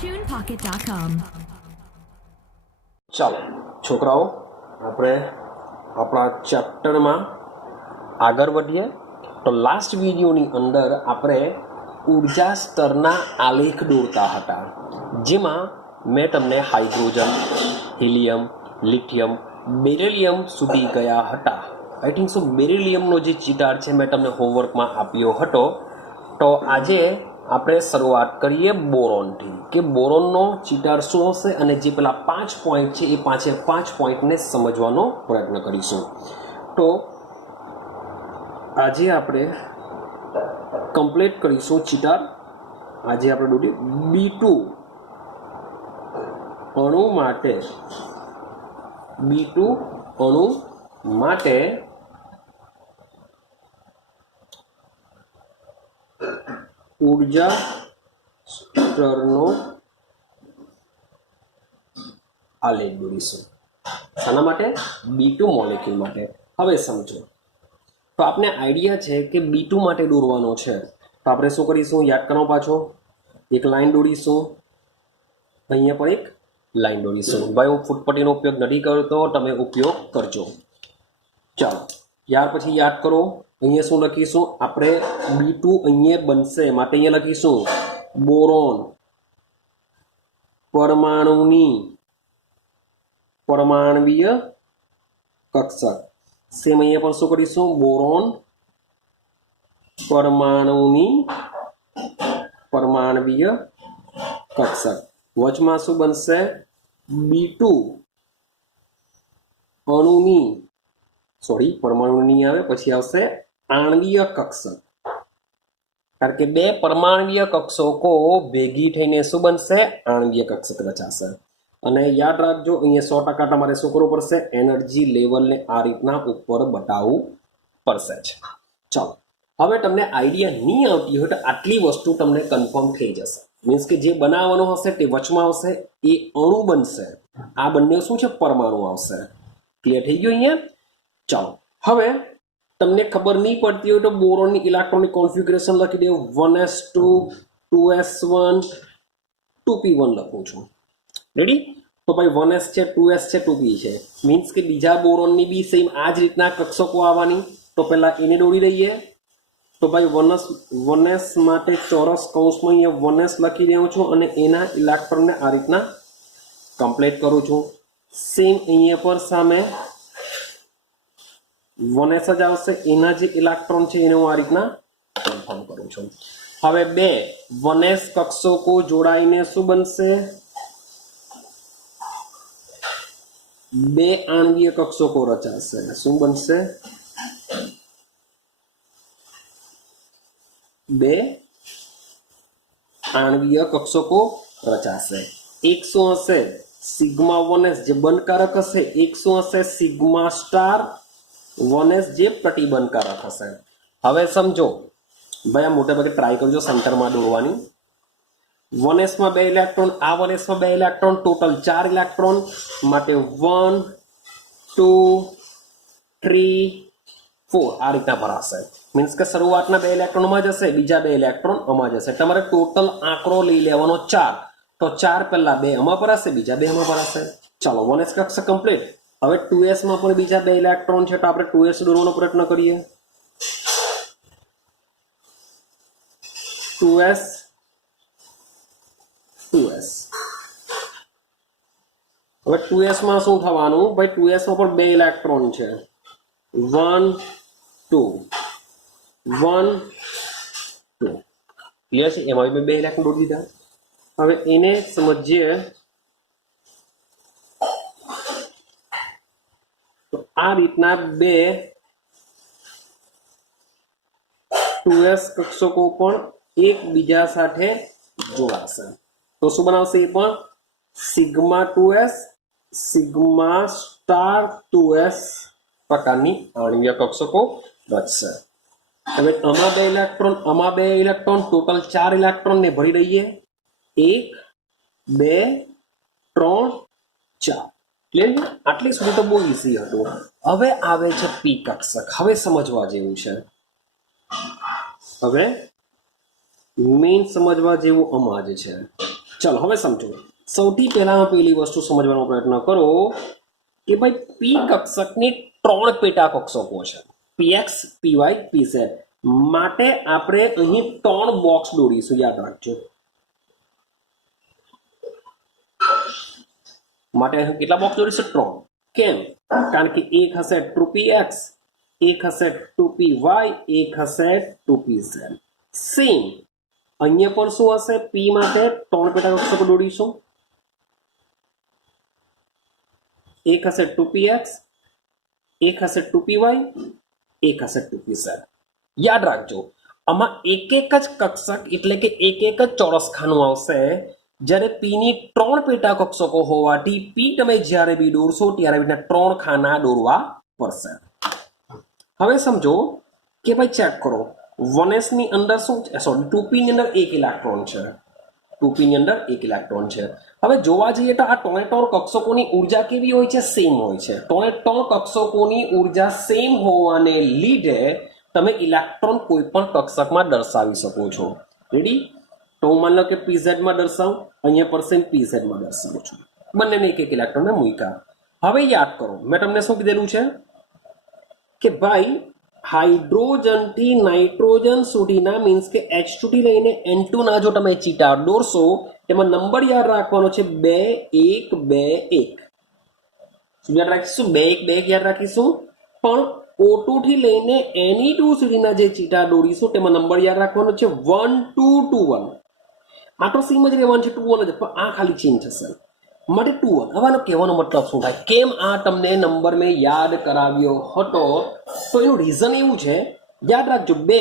tunepocket.com. ચાલો છોકરાઓ, આપણે આપણા ચેપ્ટરમાં આગળ વધીએ. તો લાસ્ટ વિડીયોની અંદર આપણે ઉર્જા સ્તરના આલેખ દોરતા હતા, જેમાં મેં તમને હાઇડ્રોજન, હિલિયમ, લિથિયમ, બેરિલિયમ સુધી ગયા હતા. આઈ થિંક સો બેરિલિયમનો જે ચિતાર છે મેં તમને હોમવર્કમાં આપ્યો હતો. તો આજે આપણે શરૂઆત કરીએ બોરોનથી, કે બોરોનનો ચિતાર શું હશે અને જે પેલા 5 પોઈન્ટ છે એ 5 પોઈન્ટને સમજવાનો પ્રયત્ન કરીશું. તો આજે આપણે કમ્પ્લીટ કરીશું ચિતાર. આજે આપણે દોરી B2 અણુ માટે ઉર્જા સ્તરનો આલેખ દોરીશું. શાના માટે? B2 મોલેક્યુલ માટે. હવે સમજો, તો આપને આઈડિયા છે કે B2 માટે દોરવાનો છે, તો આપણે શું કરીશું? યાદ કરો, પાછો એક લાઈન દોરીશું, અહીંયા પણ એક લાઈન દોરીશું. ભાઈ હું ફૂટપટ્ટીનો ઉપયોગ નથી કરતો, તમે ઉપયોગ કરજો. ચાલો, ત્યાર પછી યાદ કરો, અહીંયા શું લખીશું આપણે? B2 અહીંયા બનશે, માટે અહીંયા લખીશું બોરોન પરમાણવીય કક્ષક. સેમ અહીંયા પણ શું કરીશું? બોરોન પરમાણવીય કક્ષક. વચમાં શું બનશે? B2 પરમાણુની આવે, પછી આવશે આણ્વીય કક્ષક. કારણ કે બે પરમાણવીય કક્ષકો ભેગી થઈને શું બનશે? આણ્વીય કક્ષક રચાશે. અને યાદ રાખજો, અહીંયા 100% તમારે શું કરવું પડશે? એનર્જી લેવલને આ રીતના ઉપર બતાવવું પડશે જ. ચાલો, હવે તમને આઈડિયા નહીં આવતી હોય તો આટલી વસ્તુ તમને કન્ફર્મ થઈ જશે. મીન્સ કે જે બનાવવાનું હશે તે વચમાં આવશે, એ અણુ બનશે. આ બંને શું છે? પરમાણુ આવશે. ક્લિયર થઈ ગયું અહીંયા? ચાલો, હવે તમને ખબર નહીં પડતી હોય તો બોરોનની ઇલેક્ટ્રોનિક કોન્ફિગરેશન લખી દઉં. 1s2 2s1 2p1 લખું છું. રેડી? તો ભાઈ 1s છે, 2s છે, 2p છે. મીન્સ કે બીજા બોરોનની બી સેમ આ જ રીતના કક્ષકો આવવાની. તો પહેલા એને દોરી દઈએ. તો ભાઈ 1s માટે ચોરસ કૌંસમાં અહીંયા 1s લખી દઉં છું અને એના ઇલેક્ટ્રોનને આ રીતના કમ્પ્લીટ કરું છું. સેમ અહીંયા પર સામે 1s જ આવશે, એના જે ઇલેક્ટ્રોન છે એને હું આ રીતના કન્ફર્મ કરું છું. હવે બે 1s કક્ષકો જોડાઈને શું બનશે? બે આણ્વીય કક્ષકો રચાશે. શું બનશે? બે આણ્વીય કક્ષકો રચાશે. એક શું હશે? સિગ્મા 1s જે બંધકારક હશે, એક શું હશે? સિગ્મા સ્ટાર 1s જે પ્રતિબંધકારક હશે. હવે સમજો ભાઈ, આ મોટે ભાગે ટ્રાય કરજો સેન્ટરમાં દોરવાની. 1s માં 2 ઇલેક્ટ્રોન, આ 1s માં 2 ઇલેક્ટ્રોન, ટોટલ 4 ઇલેક્ટ્રોન. માટે 1 2 3 4 આ રીતના ભરાશે. મીન્સ કે શરૂઆતના 2 ઇલેક્ટ્રોનમાં જશે, બીજા 2 ઇલેક્ટ્રોન આમાં જશે. તમારે ટોટલ આંકડો લઈ લેવાનો 4. તો 4 પહેલા 2 આમાં ભરાશે, બીજા 2 આમાં ભરાશે. ચાલો, 1s કક્ષક કમ્પ્લીટ. હવે 2s માં પણ બીજા 2 ઇલેક્ટ્રોન છે, તો આપણે 2s દોરવાનો પ્રયત્ન કરીએ. 2s હવે 2s માં શું થવાનું? ભાઈ 2s માં પણ 2 ઇલેક્ટ્રોન છે. 1 2 1 2 ક્લિયર છે? એમાં મેં 2 ઇલેક્ટ્રોન દોરી દીધા. હવે એને સમજીએ. તો આ રીતના 2s કક્ષકો પણ એકબીજા સાથે જોડાશે. તો શું બનાવશે? એ પણ sigma 2s sigma star 2s પ્રકારની આણ્વીય કક્ષકો રચશે. હવે આમાં 2 ઇલેક્ટ્રોન, આમાં 2 ઇલેક્ટ્રોન, ટોટલ 4 ઇલેક્ટ્રોન ને ભરી દઈએ. 1 2 3 4. ક્લિયર? આટલી સુધી તો બહુ ઈઝી હતું. હવે આવે છે પી કક્ષક. હવે સમજવા જેવું છે. હવે મેઇન સમજવા જેવું આમાં જ છે. चलो हवे समझो सौथी पहला पेली वस्तु समझવાનો प्रयत्न करो कि भाई पी कक्षकनी 3 पेटा कक्षको छे px py pz માટે આપણે અહીં 3 બોક્સ દોરીશું યાદ રાખજો માટે અહીં કેટલા બોક્સ દોરીશું 3 કેમ કારણ કે એક હશે 2px એક હશે 2py એક હશે 2pz સેમ અહીંયા પણ શું હશે p માટે 3 પેટા કક્ષકો દોરીશું एक हसे 2px एक हसे 2py एक हसे 2pz याद રાખજો આમાં એક એક જ કક્ષક એટલે કે એક એક જ ચોરસ ખાનું આવશે જ્યારે p ની 3 પેટા કક્ષકો હોવાથી p તમે જ્યારે બી દોરશો ત્યારે બીના 3 ખાના દોરવા પડશે હવે સમજો કે ભાઈ ચેક કરો 1s ની અંદર શું સોરી 2p ની અંદર એક ઇલેક્ટ્રોન છે 2p ની અંદર એક ઇલેક્ટ્રોન છે હવે જોવા જઈએ તો આ ત્રણે ત્રણ કક્ષકોની ઊર્જા કેવી હોય છે સેમ હોય છે ત્રણે ત્રણ કક્ષકોની ઊર્જા સેમ હોવાને લીધે તમે ઇલેક્ટ્રોન કોઈ પણ કક્ષકમાં દર્શાવી શકો છો રેડી તો હું માની લો કે pz માં દર્શાવું અહીંયા %pz માં દર્શાવું છું બંનેને એક એક ઇલેક્ટ્રોનને મૂક્યા હવે યાદ કરો મેં તમને શું કીધેલું છે કે ભાઈ हाइड्रोजन थी नाइट्रोजन सुधीना मीन्स के H2 थी लईने N2 ना जो तमे चीटा दौरशो तेमां नंबर याद राखवानो छे 2 1 2 1 શું યાદ રાખીશું 2 1 2 याद રાખીશું પણ O2 થી લઈને Ne2 સુધીના જે ચીટા દોરીશું તેમાં નંબર યાદ રાખવાનો છે 1 2 2 1 આ તો સેમ જ રહેવાનું છે 2 1 જ પણ આ ખાલી ચેન્જ થશે માટે 2 1 હવે આનો કહેવાનો મતલબ શું થાય કેમ આ તમને નંબર મેં યાદ કરાવ્યો હતો તો એનું રીઝન એવું છે યાદ રાખજો 2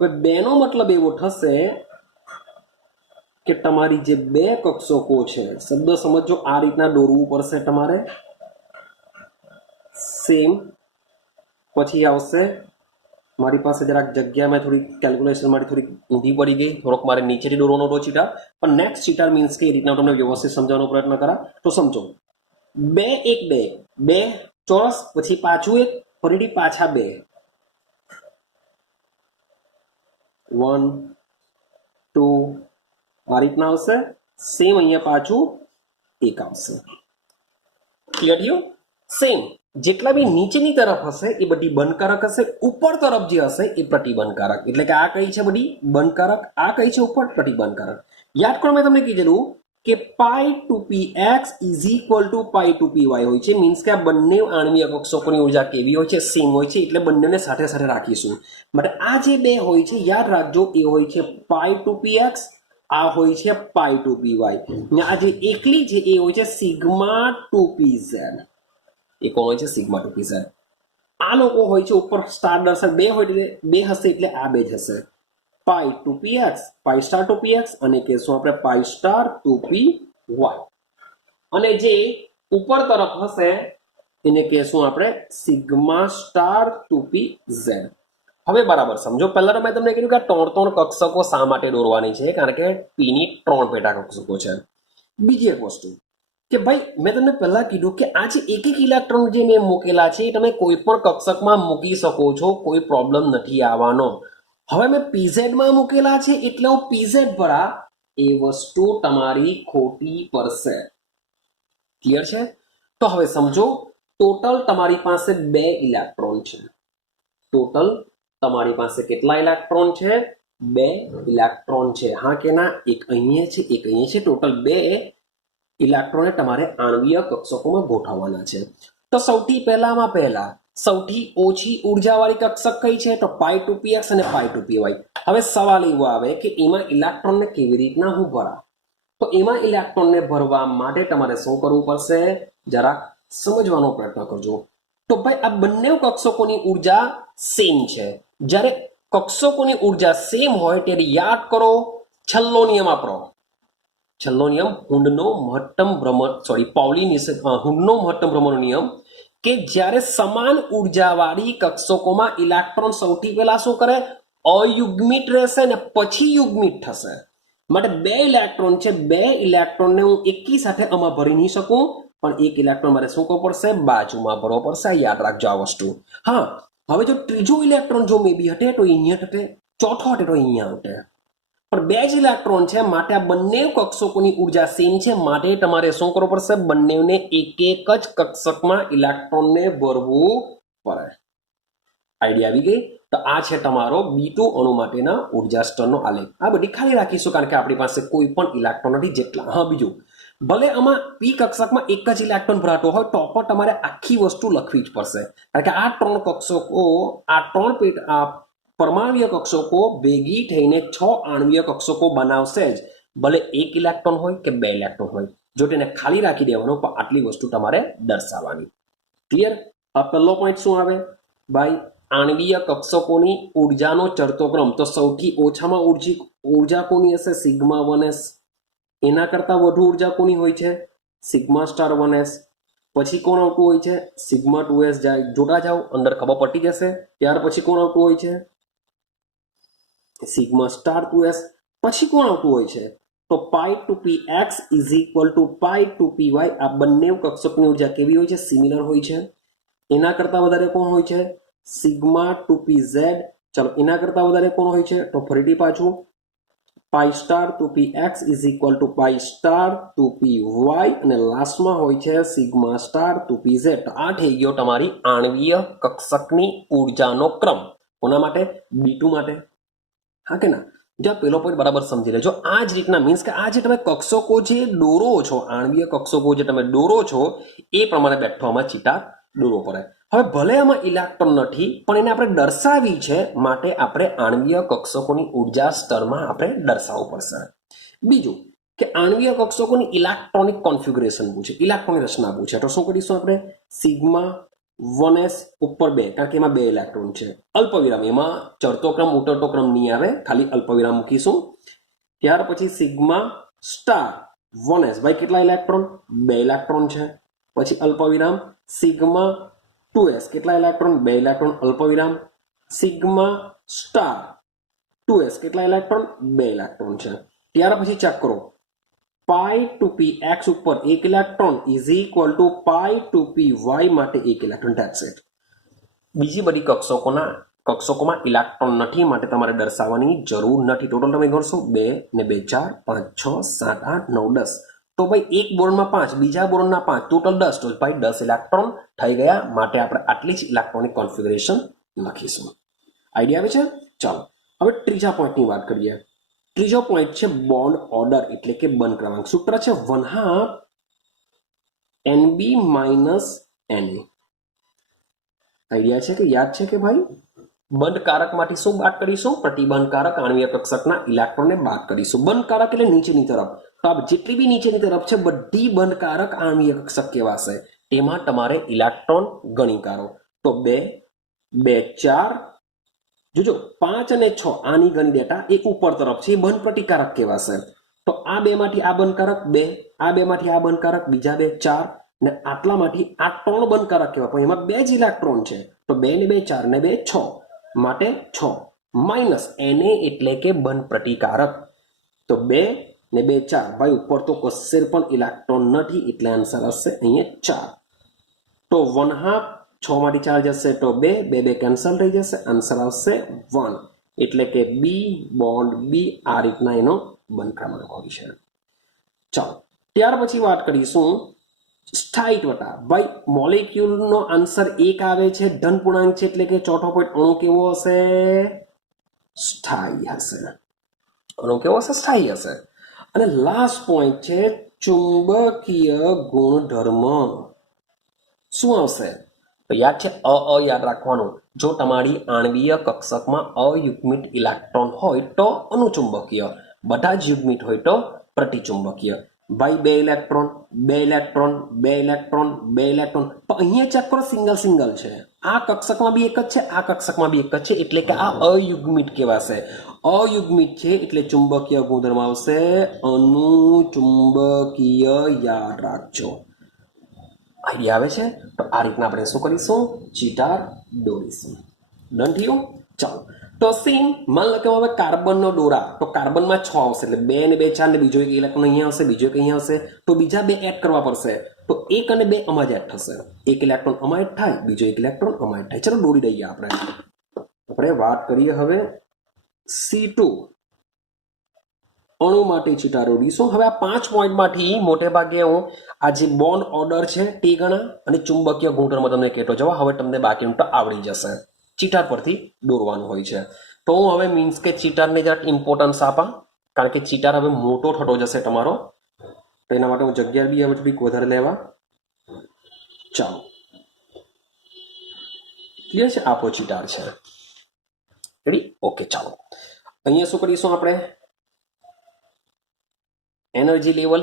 હવે 2 નો મતલબ એવો થશે કે તમારી જે બે કક્ષકો છે શબ્દ સમજો આ રીતના દોરવું પડશે તમારે સેમ પછી આવશે મારી પાસે જરાક જગ્યા મેં થોડી કેલ્ક્યુલેશન મારી થોડી ઊંધી પડી ગઈ થોડોક મારે નીચેથી દોરવાનો હતો ચીટા પણ નેક્સ્ટ ચીટા મીન્સ કે એ રીતના તમને વ્યવસ્થિત સમજાવવાનો પ્રયત્ન કરા તો સમજો 2 1 2 2 ચોરસ પછી પાછું એક ફરીથી પાછા 2 1 2 આ રીતના આવશે સેમ અહીંયા પાછું એક આવશે ક્લિયર થયું સેમ જેટલા બી નીચેની તરફ હશે એ બધી બંધકારક હશે ઉપર તરફ જે હશે એ પ્રતિબંધકારક એટલે કે આ કઈ છે બધી બંધકારક આ કઈ છે ઉપર પ્રતિબંધકારક યાદ કરો મેં તમને કીધેલું કે pi 2px is equal to pi 2py હોય છે મીન્સ કે આ બંને આણ્વીય કક્ષકોની ઊર્જા કેવી હોય છે સેમ હોય છે એટલે બંનેને સાથે સાથે રાખીશું માટે આ જે બે હોય છે યાદ રાખજો એ હોય છે પાઈ 2px આ હોય છે પાઈ 2py ને આ જે એકલી છે એ હોય છે સિગ્મા 2pz એ કોણ હોય છે સિગ્મા 2pz આ લોકો હોય છે ઉપર સ્ટાર દર્શાવ બે હોય એટલે બે હશે એટલે આ બે જ હશે પાઈ 2px પાઈ સ્ટાર 2px અને કહેશું આપણે પાઈ સ્ટાર 2py અને જે ઉપર તરફ હશે એને કહેશું આપણે સિગ્મા સ્ટાર 2pz હવે બરાબર સમજો પહેલા તો મેં તમને કીધું કે આ ત્રણ કક્ષકો શા માટે દોરવાની છે કારણ કે p ની 3 પેટા કક્ષકો છે બીજી એક વસ્તુ કે ભાઈ મેં તમને પહેલા કીધું કે આ જે એક એક ઇલેક્ટ્રોન જે મેં મૂકેલા છે એ તમે કોઈ પણ કક્ષકમાં મૂકી શકો છો કોઈ પ્રોબ્લેમ નથી આવવાનો હવે મેં pz માં મૂકેલા છે એટલે હું pz ભરા એ વસ્તુ તમારી ખોટી પડશે ક્લિયર છે તો હવે સમજો ટોટલ તમારી પાસે 2 ઇલેક્ટ્રોન છે ટોટલ તમારી પાસે કેટલા ઇલેક્ટ્રોન છે 2 ઇલેક્ટ્રોન છે હા કે ના એક અહીંયા છે એક અહીંયા છે ટોટલ 2 ઇલેક્ટ્રોનને તમારે આણ્વીય કક્ષકોમાં ગોઠવવાના છે તો સૌથી પહેલા સૌથી ઓછી ઉર્જાવાળી કક્ષક કઈ છે તો પાઈ 2px અને પાઈ 2py હવે સવાલ એવો આવે કે એમાં ઇલેક્ટ્રોનને કેવી રીતના હું ભરા તો એમાં ઇલેક્ટ્રોનને ભરવા માટે તમારે શું કરવું પડશે જરા સમજવાનો પ્રયત્ન કરજો તો ભાઈ આ બંને કક્ષકોની ઉર્જા સેમ છે જ્યારે કક્ષકોની ઉર્જા સેમ હોય ત્યારે યાદ કરો છેલ્લો નિયમ આપણો છેલ્લો નિયમ હુન્ડનો મહત્તમ ભ્રમણ હુન્ડનો મહત્તમ ભ્રમણનો નિયમ કે જ્યારે સમાન ઉર્જાવાળી કક્ષકોમાં ઇલેક્ટ્રોન સૌથી પહેલા શું કરે અયુગ્મિત રહેશે ને પછી યુગ્મિત થશે માટે 2 ઇલેક્ટ્રોન છે 2 ઇલેક્ટ્રોનને હું એકી સાથે આમાં ભરી નહીં શકું પણ એક ઇલેક્ટ્રોન મારે શું કરવો પડશે બાજુમાં ભરવો પડશે યાદ રાખજો આ વસ્તુ હા હવે જો ત્રીજો ઇલેક્ટ્રોન જો મે બી હટે તો અહીંયા હટે ચોથો હટે તો અહીંયા હટે પણ બે જ ઇલેક્ટ્રોન છે માટે આ બંને કક્ષકોની ઉર્જા સેમ છે માટે તમારે શું કરવું પડશે બંનેને એક એક જ કક્ષકમાં ઇલેક્ટ્રોનને ભરવું પડે આઈડિયા આવી ગઈ તો આ છે તમારો B2 અણુ માટેના ઉર્જા સ્તરનો આલેખ આ બધી ખાલી રાખીશું કારણ કે આપણી પાસે કોઈ પણ ઇલેક્ટ્રોન નથી જેટલા હા બીજું ભલે આમાં P કક્ષકમાં એક જ ઇલેક્ટ્રોન ભરાતો હોય તો પણ તમારે આખી વસ્તુ લખવી જ પડશે કારણ કે આ ત્રણ કક્ષકો આ ત્રણ પરમાણ્વીય કક્ષકો ભેગી થઈને 6 આણ્વીય કક્ષકો બનાવશે જ ભલે એક ઇલેક્ટ્રોન હોય કે બે ઇલેક્ટ્રોન હોય જો તેને ખાલી રાખી દેવાનો પણ આટલી વસ્તુ તમારે દર્શાવવાની ક્લિયર આ પહેલો પોઈન્ટ શું આવે ભાઈ આણ્વીય કક્ષકોની ઉર્જાનો ચડતો ક્રમ તો સૌથી ઓછામાં ઉર્જા કોની હશે સિગ્મા 1s એના કરતા વધુ ઉર્જા કોની હોય છે સિગ્મા સ્ટાર 1s પછી કોણ આવતું હોય છે સિગ્મા 2s જાય જોતા જાઓ અંદર ખબર પડી જશે ત્યાર પછી કોણ આવતું હોય છે સિગ્મા સ્ટાર 2s પછી કોણ આવતું હોય છે તો pi two p x is equal to pi two p y આ બંને કક્ષકની ઉર્જા કેવી હોય છે સિમિલર હોય છે એના કરતા વધારે કોણ હોય છે સિગ્મા ટુ પી ઝેડ ચલો એના કરતા વધારે કોણ હોય છે તો ફરીથી પાછું pi star two p x is equal to pi star two p y અને લાસ્ટમાં હોય છે sigma star two p z તો આ થઈ ગયો તમારી આણ્વીય કક્ષકની ઉર્જાનો ક્રમ કોના માટે B2 માટે હા કે ના જો પેલો પોઈન્ટ બરાબર સમજી લેજો આ જ રીતના મીન્સ કે આ જે તમે કક્ષકો જે દોરો છો આણ્વીય કક્ષકો જે તમે દોરો છો એ પ્રમાણે બેઠવામાં ચિટા દોરવો પડે હવે ભલે આમાં ઇલેક્ટ્રોન નથી પણ એને આપણે દર્શાવી છે માટે આપણે આણ્વીય કક્ષકોની ઉર્જા સ્તરમાં આપણે દર્શાવવું પડશે બીજું કે આણ્વીય કક્ષકોની ઇલેક્ટ્રોનિક કોન્ફિગ્યુરેશન પૂછે ઇલેક્ટ્રોનિક રચના પૂછે તો શું કરીશું આપણે સિગ્મા 1s ઉપર 2 કારણ કે એમાં 2 ઇલેક્ટ્રોન છે અલ્પવિરામ એમાં ચડતો ક્રમ ઉતરતો ક્રમ નહીં આવે ખાલી અલ્પવિરામ મૂકીશું ત્યાર પછી સિગ્મા સ્ટાર 1s ભાઈ કેટલા ઇલેક્ટ્રોન 2 ઇલેક્ટ્રોન છે પછી અલ્પવિરામ સિગ્મા 2s કેટલા ઇલેક્ટ્રોન 2 ઇલેક્ટ્રોન અલ્પવિરામ સિગ્મા સ્ટાર 2s કેટલા ઇલેક્ટ્રોન 2 ઇલેક્ટ્રોન છે ત્યાર પછી ચેક કરો પાઈ ટુ પી એક્સ ઉપર 1 electron is equal to pi two p y માટે 1 ઇલેક્ટ્રોન ધેટ્સ ઇટ બીજી બધી કક્ષકોમાં ઇલેક્ટ્રોન નથી માટે તમારે દર્શાવવાની જરૂર નથી ટોટલ તમે ગણશો 2 ને 2 4 5 6 7 8 9 10 તો ભાઈ એક બોરોનમાં 5 બીજા બોરોનના 5 ટોટલ 10 તો ભાઈ 10 ઇલેક્ટ્રોન થઈ ગયા માટે આપણે આટલી જ ઇલેક્ટ્રોનિક કોન્ફિગરેશન લખીશું આઈડિયા આવે છે ચાલો હવે ત્રીજા પોઈન્ટની વાત કરીએ ત્રીજો પોઈન્ટ છે બોન્ડ ઓર્ડર એટલે કે બંધ ક્રમાંક સૂત્ર છે 1/2 NB - NA આઈડિયા છે કે યાદ છે કે ભાઈ બંધ કારકમાંથી શું બાદ કરીશું પ્રતિબંધ કારક આણ્વીય કક્ષકના ઇલેક્ટ્રોનને બાદ કરીશું બંધ કારક એટલે નીચેની તરફ તો આ જેટલી બી નીચેની તરફ છે બધી બંધ કારક આણ્વીય કક્ષક કહેવાશે તેમાં તમારે ઇલેક્ટ્રોન ગણી કાઢો તો 2 2 4 જોજો 5 અને 6 આની ગણી ડેટા એ ઉપર તરફ છે એ બંધ પ્રતિકારક કહેવાશે તો આ બે માંથી આ બંધકારક 2 આ બે માંથી આ બંધકારક બીજા 2 4 ને આટલામાંથી આ 3 બંધકારક કહેવાય પણ એમાં 2 જ ઇલેક્ટ્રોન છે તો 2 ને 2 4 ને 2 6 માટે 6 માઇનસ Na એટલે કે બંધ પ્રતિકારક તો 2 ને 2 4 ભાઈ ઉપર તો કશે પણ ઇલેક્ટ્રોન નથી એટલે આન્સર આવશે અહીંયા 4 તો 1/2 6 માંથી 4 જશે તો 2 2 2 કેન્સલ થઈ જશે આન્સર આવશે 1 એટલે કે બી બોન્ડ બી આ રીતના એનો બંધ ક્રમાંક હોય છે ચાલો ત્યાર પછી વાત કરીશું સ્થાયિત્વતા ભાઈ મોલેક્યુલનો આન્સર 1 આવે છે ધન પૂર્ણાંક છે એટલે કે ચોથો પોઈન્ટ અણુ કેવો હશે સ્થાયી હશે અણુ કેવો હશે સ્થાયી હશે અને લાસ્ટ પોઈન્ટ છે ચુંબકીય ગુણધર્મ શું આવશે તો યાદ છે યાદ રાખવાનું જો તમારી આણ્વીય કક્ષકમાં અયુગ્મિત ઇલેક્ટ્રોન હોય તો અનુચુંબકીય બધા જ યુગ્મિત હોય તો પ્રતિચુંબકીય ભાઈ 2 ઇલેક્ટ્રોન 2 ઇલેક્ટ્રોન 2 ઇલેક્ટ્રોન 2 ઇલેક્ટ્રોન પણ અહીંયા ચેક કરો સિંગલ છે આ કક્ષકમાં બી એક જ છે આ કક્ષકમાં બી એક જ છે એટલે કે આ અયુગ્મિત કહેવાશે અયુગ્મિત છે એટલે ચુંબકીય ગુણધર્મ આવશે અનુચુંબકીય યાદ રાખજો આઈડિયા આવે છે તો આ રીતના આપણે શું કરીશું ચિતાર દોરીશું ડન થયું ચાલો તો સેમ માન લો કે હવે કાર્બનનો દોરા તો કાર્બનમાં 6 આવશે એટલે 2 ને 2 4 ને બીજો એક ઇલેક્ટ્રોન અહીંયા આવશે બીજો એક અહીંયા આવશે તો બીજા 2 એડ કરવા પડશે તો 1 અને 2 આમાં જ એડ થશે એક ઇલેક્ટ્રોન આમાં એડ થાય બીજો એક ઇલેક્ટ્રોન આમાં એડ થાય ચલો દોરી દઈએ આપણે વાત કરીએ હવે C2 અણુ માટે ચિટા દોરીશું. હવે આ 5 પોઈન્ટમાંથી મોટે ભાગે હું આ જે બોન્ડ ઓર્ડર છે તે ગણા અને ચુંબકીય ગુણધર્મ તમને કહેતો જવા. હવે તમને બાકીનું તો આવડી જશે, ચિટાર પરથી દોરવાનું હોય છે. તો હું હવે મીન્સ કે ચિટારને જરાક ઇમ્પોર્ટન્સ આપા, કારણ કે ચિટાર હવે મોટો થતો જશે તમારો, તો એના માટે હું જગ્યા બી હવે થોડીક વધારે લેવા. ચાલો, ક્લિયર છે? આપણો ચિટાર છે. રેડી? ઓકે, ચાલો અહીંયા શું કરીશું આપણે? એનર્જી લેવલ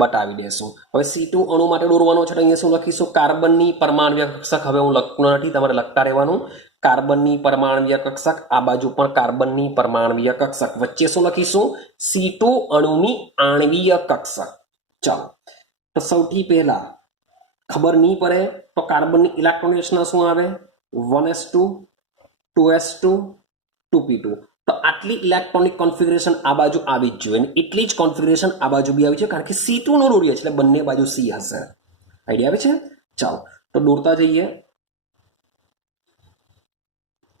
બતાવી દેશું. હવે C2 અણુ માટે દોરવાનો છે, તો અહીંયા શું લખીશું? કાર્બનની પરમાણ્વીય કક્ષક. હવે હું લખતો નથી, તમારે લખતા રહેવાનું. કાર્બનની પરમાણ્વીય કક્ષક, આ બાજુ પણ કાર્બનની પરમાણ્વીય કક્ષક, વચ્ચે શું લખીશું? C2 અણુની આણ્વીય કક્ષક. ચાલો, તો સૌથી પહેલા ખબર નહીં પડે તો કાર્બનની ઇલેક્ટ્રોન રચના શું આવે? 1s2 2s2 2p2. તો આટલી ઇલેક્ટ્રોનિક કોન્ફિગરેશન આ બાજુ આવી જ જોઈએ, એટલી જ કોન્ફિગરેશન આ બાજુ બી આવી છે, કારણ કે C2 નો દોરીએ એટલે બંને બાજુ C હશે. આઈડિયા આવે છે? ચાલો, તો દોરતા જઈએ.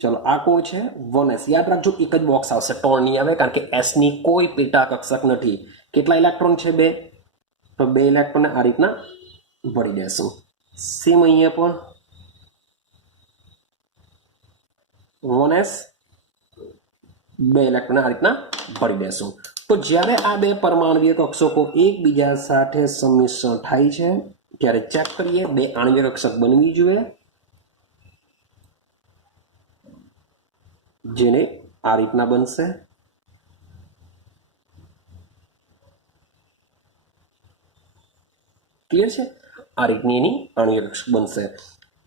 ચલો, આ કોણ છે? 1s. યાદ રાખજો, એક જ બોક્સ આવશે, 3 નહીં આવે, કારણ કે s ની કોઈ પેટા કક્ષક નથી. કેટલા ઇલેક્ટ્રોન છે? 2. તો 2 ઇલેક્ટ્રોન આ રીતના ભરી દેશું. સેમ અહીંયા પણ 1s 2 ઇલેક્ટ્રોન આ રીતના ભરી દેશું. તો જ્યારે આ બે પરમાણ્વીય કક્ષકો એકબીજા સાથે સંમિશ્રણ થાય છે ત્યારે ચેક કરીએ, 2 આણ્વીય કક્ષક બનવી જોઈએ, જેને આ રીતના બનશે. ક્લિયર છે? આ રીતની એની આણ્વીય કક્ષક બનશે.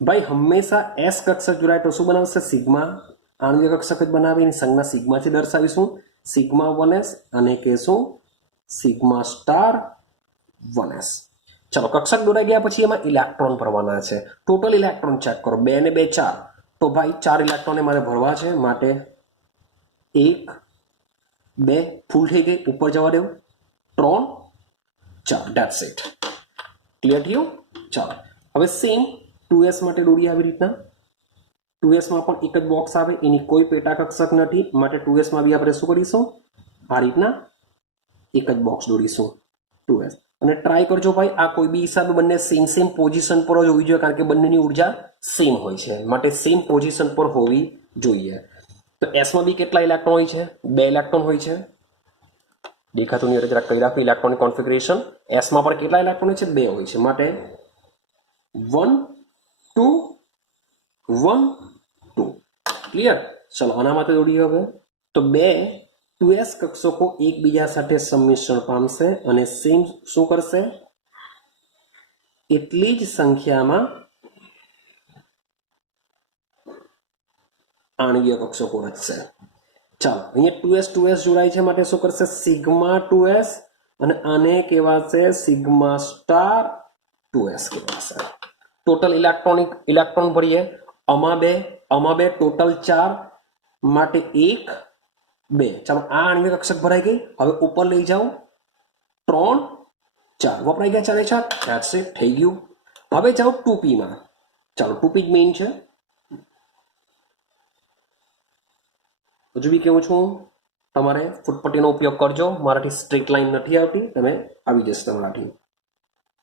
ભાઈ હંમેશા s કક્ષક જોડાય તો શું બનાવશે? સિગ્મા આણ્વીય કક્ષક જ બનાવે. એની સંજ્ઞા સિગ્માથી દર્શાવીશું, સિગ્મા 1s, અને કહેશું સિગ્મા સ્ટાર 1s. ચલો, કક્ષક દોરાઈ ગયા પછી એમાં ઇલેક્ટ્રોન ભરવાના છે. ટોટલ ઇલેક્ટ્રોન ચેક કરો, 2 ને 2 4. તો ભાઈ 4 ઇલેક્ટ્રોન મારે ભરવા છે, માટે 1 2 ફૂલ થઈ ગઈ, ઉપર જવા દેવું, 3 4. That's it. ક્લિયર થયું? ચાલો, હવે સેમ 2s માટે દોરીએ આવી રીતના. 2s માં પણ એક જ બોક્સ આવે, એની કોઈ પેટા કક્ષક નથી, માટે 2s માં બી આપણે શું કરીશું? આ રીતના એક જ બોક્સ દોરીશું 2s. અને ટ્રાય કરજો ભાઈ, આ કોઈ બી હિસાબે બંને સેમ પોઝિશન પર જ હોવી જોઈએ, કારણ કે બંનેની ઉર્જા સેમ હોય છે, માટે સેમ પોઝિશન પર હોવી જોઈએ. તો s માં બી કેટલા ઇલેક્ટ્રોન હોય છે? 2 ઇલેક્ટ્રોન હોય છે. દેખાતું નહીં, જરાક કરી રાખો ઇલેક્ટ્રોનિક કોન્ફિગરેશન. s માં પણ કેટલા ઇલેક્ટ્રોન હોય છે? 2 હોય છે, માટે 1 2 1 2. ક્લિયર? ચલો, આના માટે દોરીએ હવે. તો 2s કક્ષકો એકબીજા સાથે સંમિશ્રણ પામશે અને સેમ શું કરશે? એટલી જ સંખ્યામાં આણ્વીય કક્ષકો રચશે. ચાલો, અહીંયા 2s જોડાય છે, માટે શું કરશે? સિગ્મા 2s, અને આને કહેવાશે સિગ્મા સ્ટાર 2s કહેવાશે. ટોટલ ઇલેક્ટ્રોન ભરીએ, આમાં 2 ટોટલ 4, માટે 1 2. ચાલો, આ આણ્વીય કક્ષક ભરાઈ ગઈ. હવે ઉપર લઈ જાઓ, 3 4 વપરાઈ ગયા, 4 4. ધેટ્સ ઇટ, થઈ ગયું. હવે જાઓ 2p માં. ચાલો, 2p જ મેઇન છે. હજુ બી કેવું છું, તમારે ફૂટપટ્ટીનો ઉપયોગ કરજો, મારાથી સ્ટ્રેટ લાઈન નથી આવતી, તમે આવી જશે તમારાથી.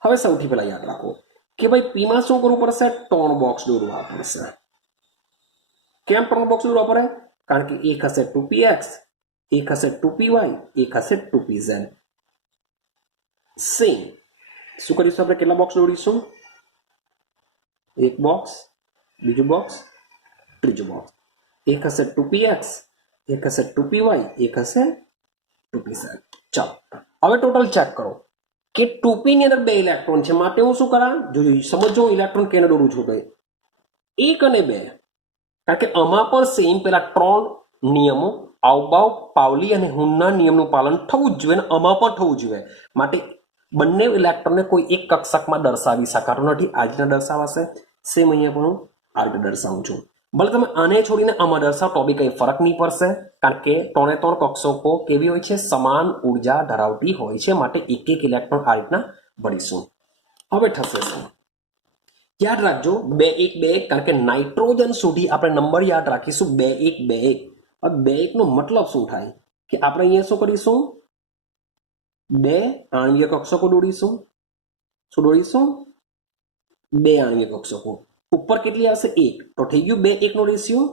હવે સૌથી પહેલા યાદ રાખો કે ભાઈ p માં શું કરવું પડશે? 3 બોક્સ દોરવા પડશે. કેમ 3 બોક્સ દોરવા પડે? કારણ કે એક હશે 2px, એક હશે 2py, એક હશે 2pz. સેમ શું કરીશું આપણે? કેટલા બોક્સ દોરીશું? એક બોક્સ, બીજું બોક્સ, ત્રીજું બોક્સ. એક હશે 2px, એક હશે 2py, એક હશે 2pz. ચાલો, હવે ટોટલ ચેક કરો કે 2p ની અંદર 2 ઇલેક્ટ્રોન છે, માટે હું શું કરા? જોજો, સમજો ઇલેક્ટ્રોન કેને દોરું છું. ભાઈ 1 અને 2, કારણ કે આમાં પણ સેમ પેલા 3 નિયમો, આઉબાઉ, પાવલી અને હુનના નિયમનું પાલન થવું જ જોઈએ, અને આમાં પણ થવું જોઈએ. માટે બંને ઇલેક્ટ્રોનને કોઈ એક કક્ષકમાં દર્શાવી શકાતું નથી. આજના દર્શાવાશે, સેમ અહીંયા પણ હું આ રીતે દર્શાવું છું. ભલે તમે આને છોડીને આમાં દર્શાવો તો બી કંઈ ફરક નહીં પડશે, કારણ કે 3 કક્ષકો કેવી હોય છે? સમાન ઉર્જા ધરાવતી હોય છે, માટે એક ઇલેક્ટ્રોન આ રીતના ભરીશું. હવે થશે શું? યાદ રાખજો 2 1 2 1, કારણ કે નાઇટ્રોજન સુધી આપણે નંબર યાદ રાખીશું 2 1 2 1. હવે 2 1 નો મતલબ શું થાય? કે આપણે અહીંયા શું કરીશું? બે આણ્વીય કક્ષકો દોરીશું. શું દોરીશું? બે આણ્વીય કક્ષકો. ઉપર કેટલી આવશે? એક. તો થઈ ગયું 2 1 નો રેશિયો.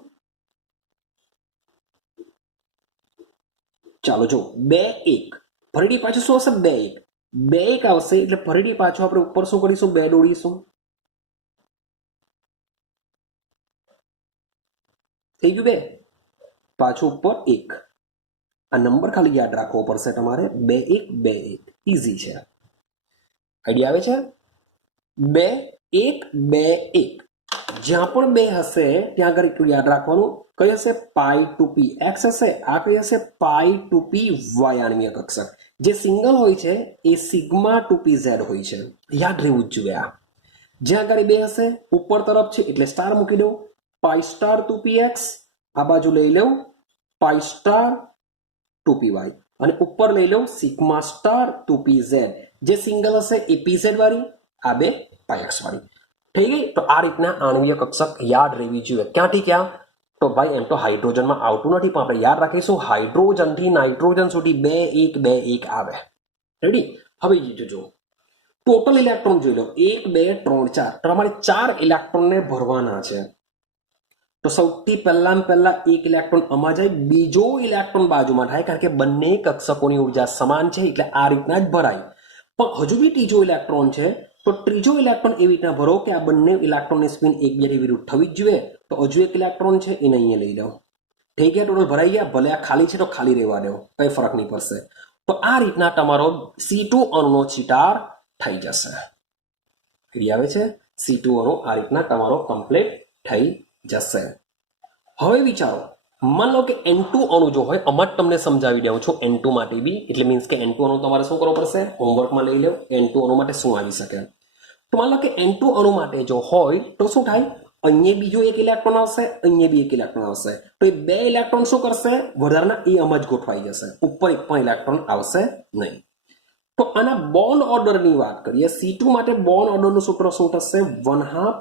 ચાલો જો 2 1 ફરીથી પાછું શું આવશે? 2 1 2 1 આવશે એટલે ફરીથી પાછું આપણે ઉપર શું કરીશું? 2 દોડીશું. થઈ ગયું 2 પાછું ઉપર 1. આ નંબર ખાલી યાદ રાખવો પડશે તમારે. 2 1 2 1 ઈઝી છે. આઈડિયા આવે છે? 2 1 2 1 જ્યાં પણ 2 હશે ત્યાં આગળ એટલું યાદ રાખવાનું. કઈ હશે? પાઈ ટુ પી એક્સ હશે. આ કઈ હશે? પાઈ ટુ પી વાય આણ્વીય કક્ષક. જે સિંગલ હોય છે એ સિગ્મા ટુ પી ઝેડ હોય છે. યાદ રહેવું જ જોઈએ. આ જ્યાં આગળ 2 હશે ઉપર તરફ છે એટલે સ્ટાર મૂકી દો. Pi star two p x આ બાજુ લઈ લઉં pi star two p y અને ઉપર લઈ લઉં sigma star two p z. જે સિંગલ હશે એ પી ઝેડ વાળી, આ બે પાઈ એક્સ વાળી. થઈ ગઈ? તો આ રીતના આણ્વીય કક્ષક યાદ રહેવી જોઈએ. ક્યાંથી ક્યાં? તો ભાઈ એમ તો હાઇડ્રોજનમાં આવતું નથી પણ આપણે યાદ રાખીશું હાઇડ્રોજનથી નાઇટ્રોજન સુધી 2 1 2 1 આવે. રેડી? હવે જોજો ટોટલ ઇલેક્ટ્રોન જોઈ લો. 1 2 3 4. તમારે 4 ઇલેક્ટ્રોનને ભરવાના છે. તો સૌથી પહેલા એક ઇલેક્ટ્રોન આમાં જાય, બીજો ઇલેક્ટ્રોન બાજુમાં થાય કારણ કે બંને કક્ષકોની ઉર્જા સમાન છે એટલે આ રીતના જ ભરાય. પણ હજુ બી ત્રીજો ઇલેક્ટ્રોન છે તો ત્રીજો ઇલેક્ટ્રોન એવી રીતના ભરો કે આ બંને ઇલેક્ટ્રોનની સ્પિન એકબીજાની વિરુદ્ધ થવી જ જોઈએ. તો હજુ એક ઇલેક્ટ્રોન છે એને અહીંયા લઈ લો. થઈ ગયા? ટોટલ ભરાઈ ગયા. ભલે આ ખાલી છે તો ખાલી રહેવા દો, કઈ ફરક નહીં પડશે. તો આ રીતના તમારો C2 અણુનો ચિતાર થઈ જશે. ક્રિયા આવે છે? C2 અણુ આ રીતના તમારો કમ્પ્લીટ થઈ જશે. હવે વિચારો, માન લો કે N2 અણુ જો હોય, આમાં જ તમને સમજાવી દઉં છું N2 માટે બી. એટલે મીન્સ કે N2 અણુ તમારે શું કરવું પડશે? હોમવર્કમાં લઈ લો. N2 અણુ માટે શું આવી શકે? તો માન લો કે N2 અણુ માટે જો હોય તો શું થાય? અહીંયા બીજો એક ઇલેક્ટ્રોન આવશે, અહીંયા બી એક ઇલેક્ટ્રોન આવશે. તો એ બે ઇલેક્ટ્રોન શું કરશે? વધારાના એ આમ જ ગોઠવાઈ જશે. ઉપર એક પણ ઇલેક્ટ્રોન આવશે નહીં. તો આના બોન્ડ ઓર્ડરની વાત કરીએ. C2 માટે બોન્ડ ઓર્ડરનું સૂત્ર શું થશે? 1/2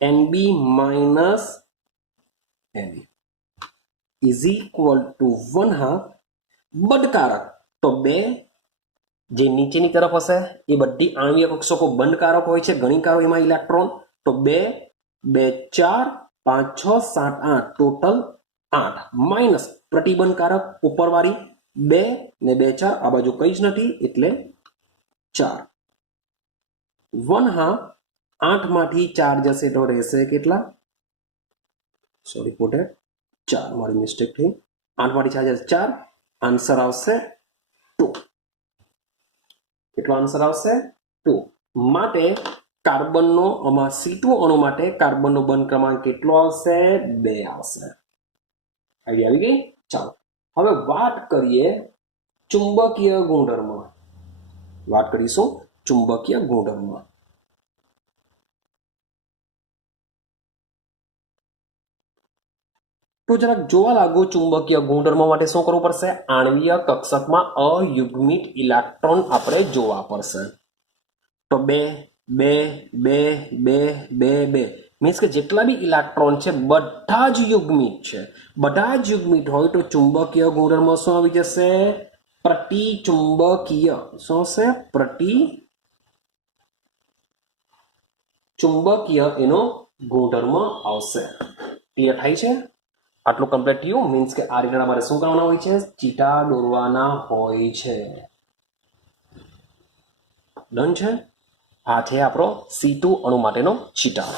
NB minus NA is equal to 1/2 બંધકારક. તો બે જે નીચેની તરફ હશે એ બધી આણ્વીય કક્ષકો બંધકારક હોય છે. ગણિકારો એમાં ઇલેક્ટ્રોન. તો 2 2 4 5 6 7 8 ટોટલ 8 માઇનસ પ્રતિબંધકારક ઉપરવાળી 2 ને 2 4 આ બાજુ કઈ જ નથી એટલે 4. 1/2 8 માંથી 4 જશે તો રહેશે કેટલા? સોરી પોટેડ 4, મારી મિસ્ટેક થઈ. 8 માંથી 4 જશે 4. આન્સર આવશે 2. કેટલો આન્સર આવશે? 2. માટે કાર્બનનો આમાં C2 અણુ માટે કાર્બનનો બંધ ક્રમાંક કેટલો આવશે? 2 આવશે. આઈડિયા આવી ગઈ? ચાલો હવે વાત કરીએ ચુંબકીય ગુણધર્મ. વાત કરીશું ચુંબકીય ગુણધર્મ. તો જરાક જોવા લાગુ ચુંબકીય ગુણધર્મ માટે શું કરવું પડશે? આણ્વીય કક્ષકમાં અયુગ્મિત ઇલેક્ટ્રોન આપણે જોવા પડશે. તો 2 2 2 2 2 2 મીન્સ કે જેટલા બી ઇલેક્ટ્રોન છે બધા જ યુગ્મિત છે. બધા જ યુગ્મિત હોય તો ચુંબકીય ગુણધર્મ શું આવી જશે? પ્રતિચુંબકીય. શું હશે? પ્રતિચુંબકીય એનો ગુણધર્મ આવશે. ક્લિયર થાય છે? આટલું કમ્પ્લીટ થયું. મીન્સ કે આ રીતના અમારે શું કરવાના હોય છે? ચીટા દોરવાના હોય છે. ડન છે? આ છે આપણો C2 અણુ માટેનો ચિતાર.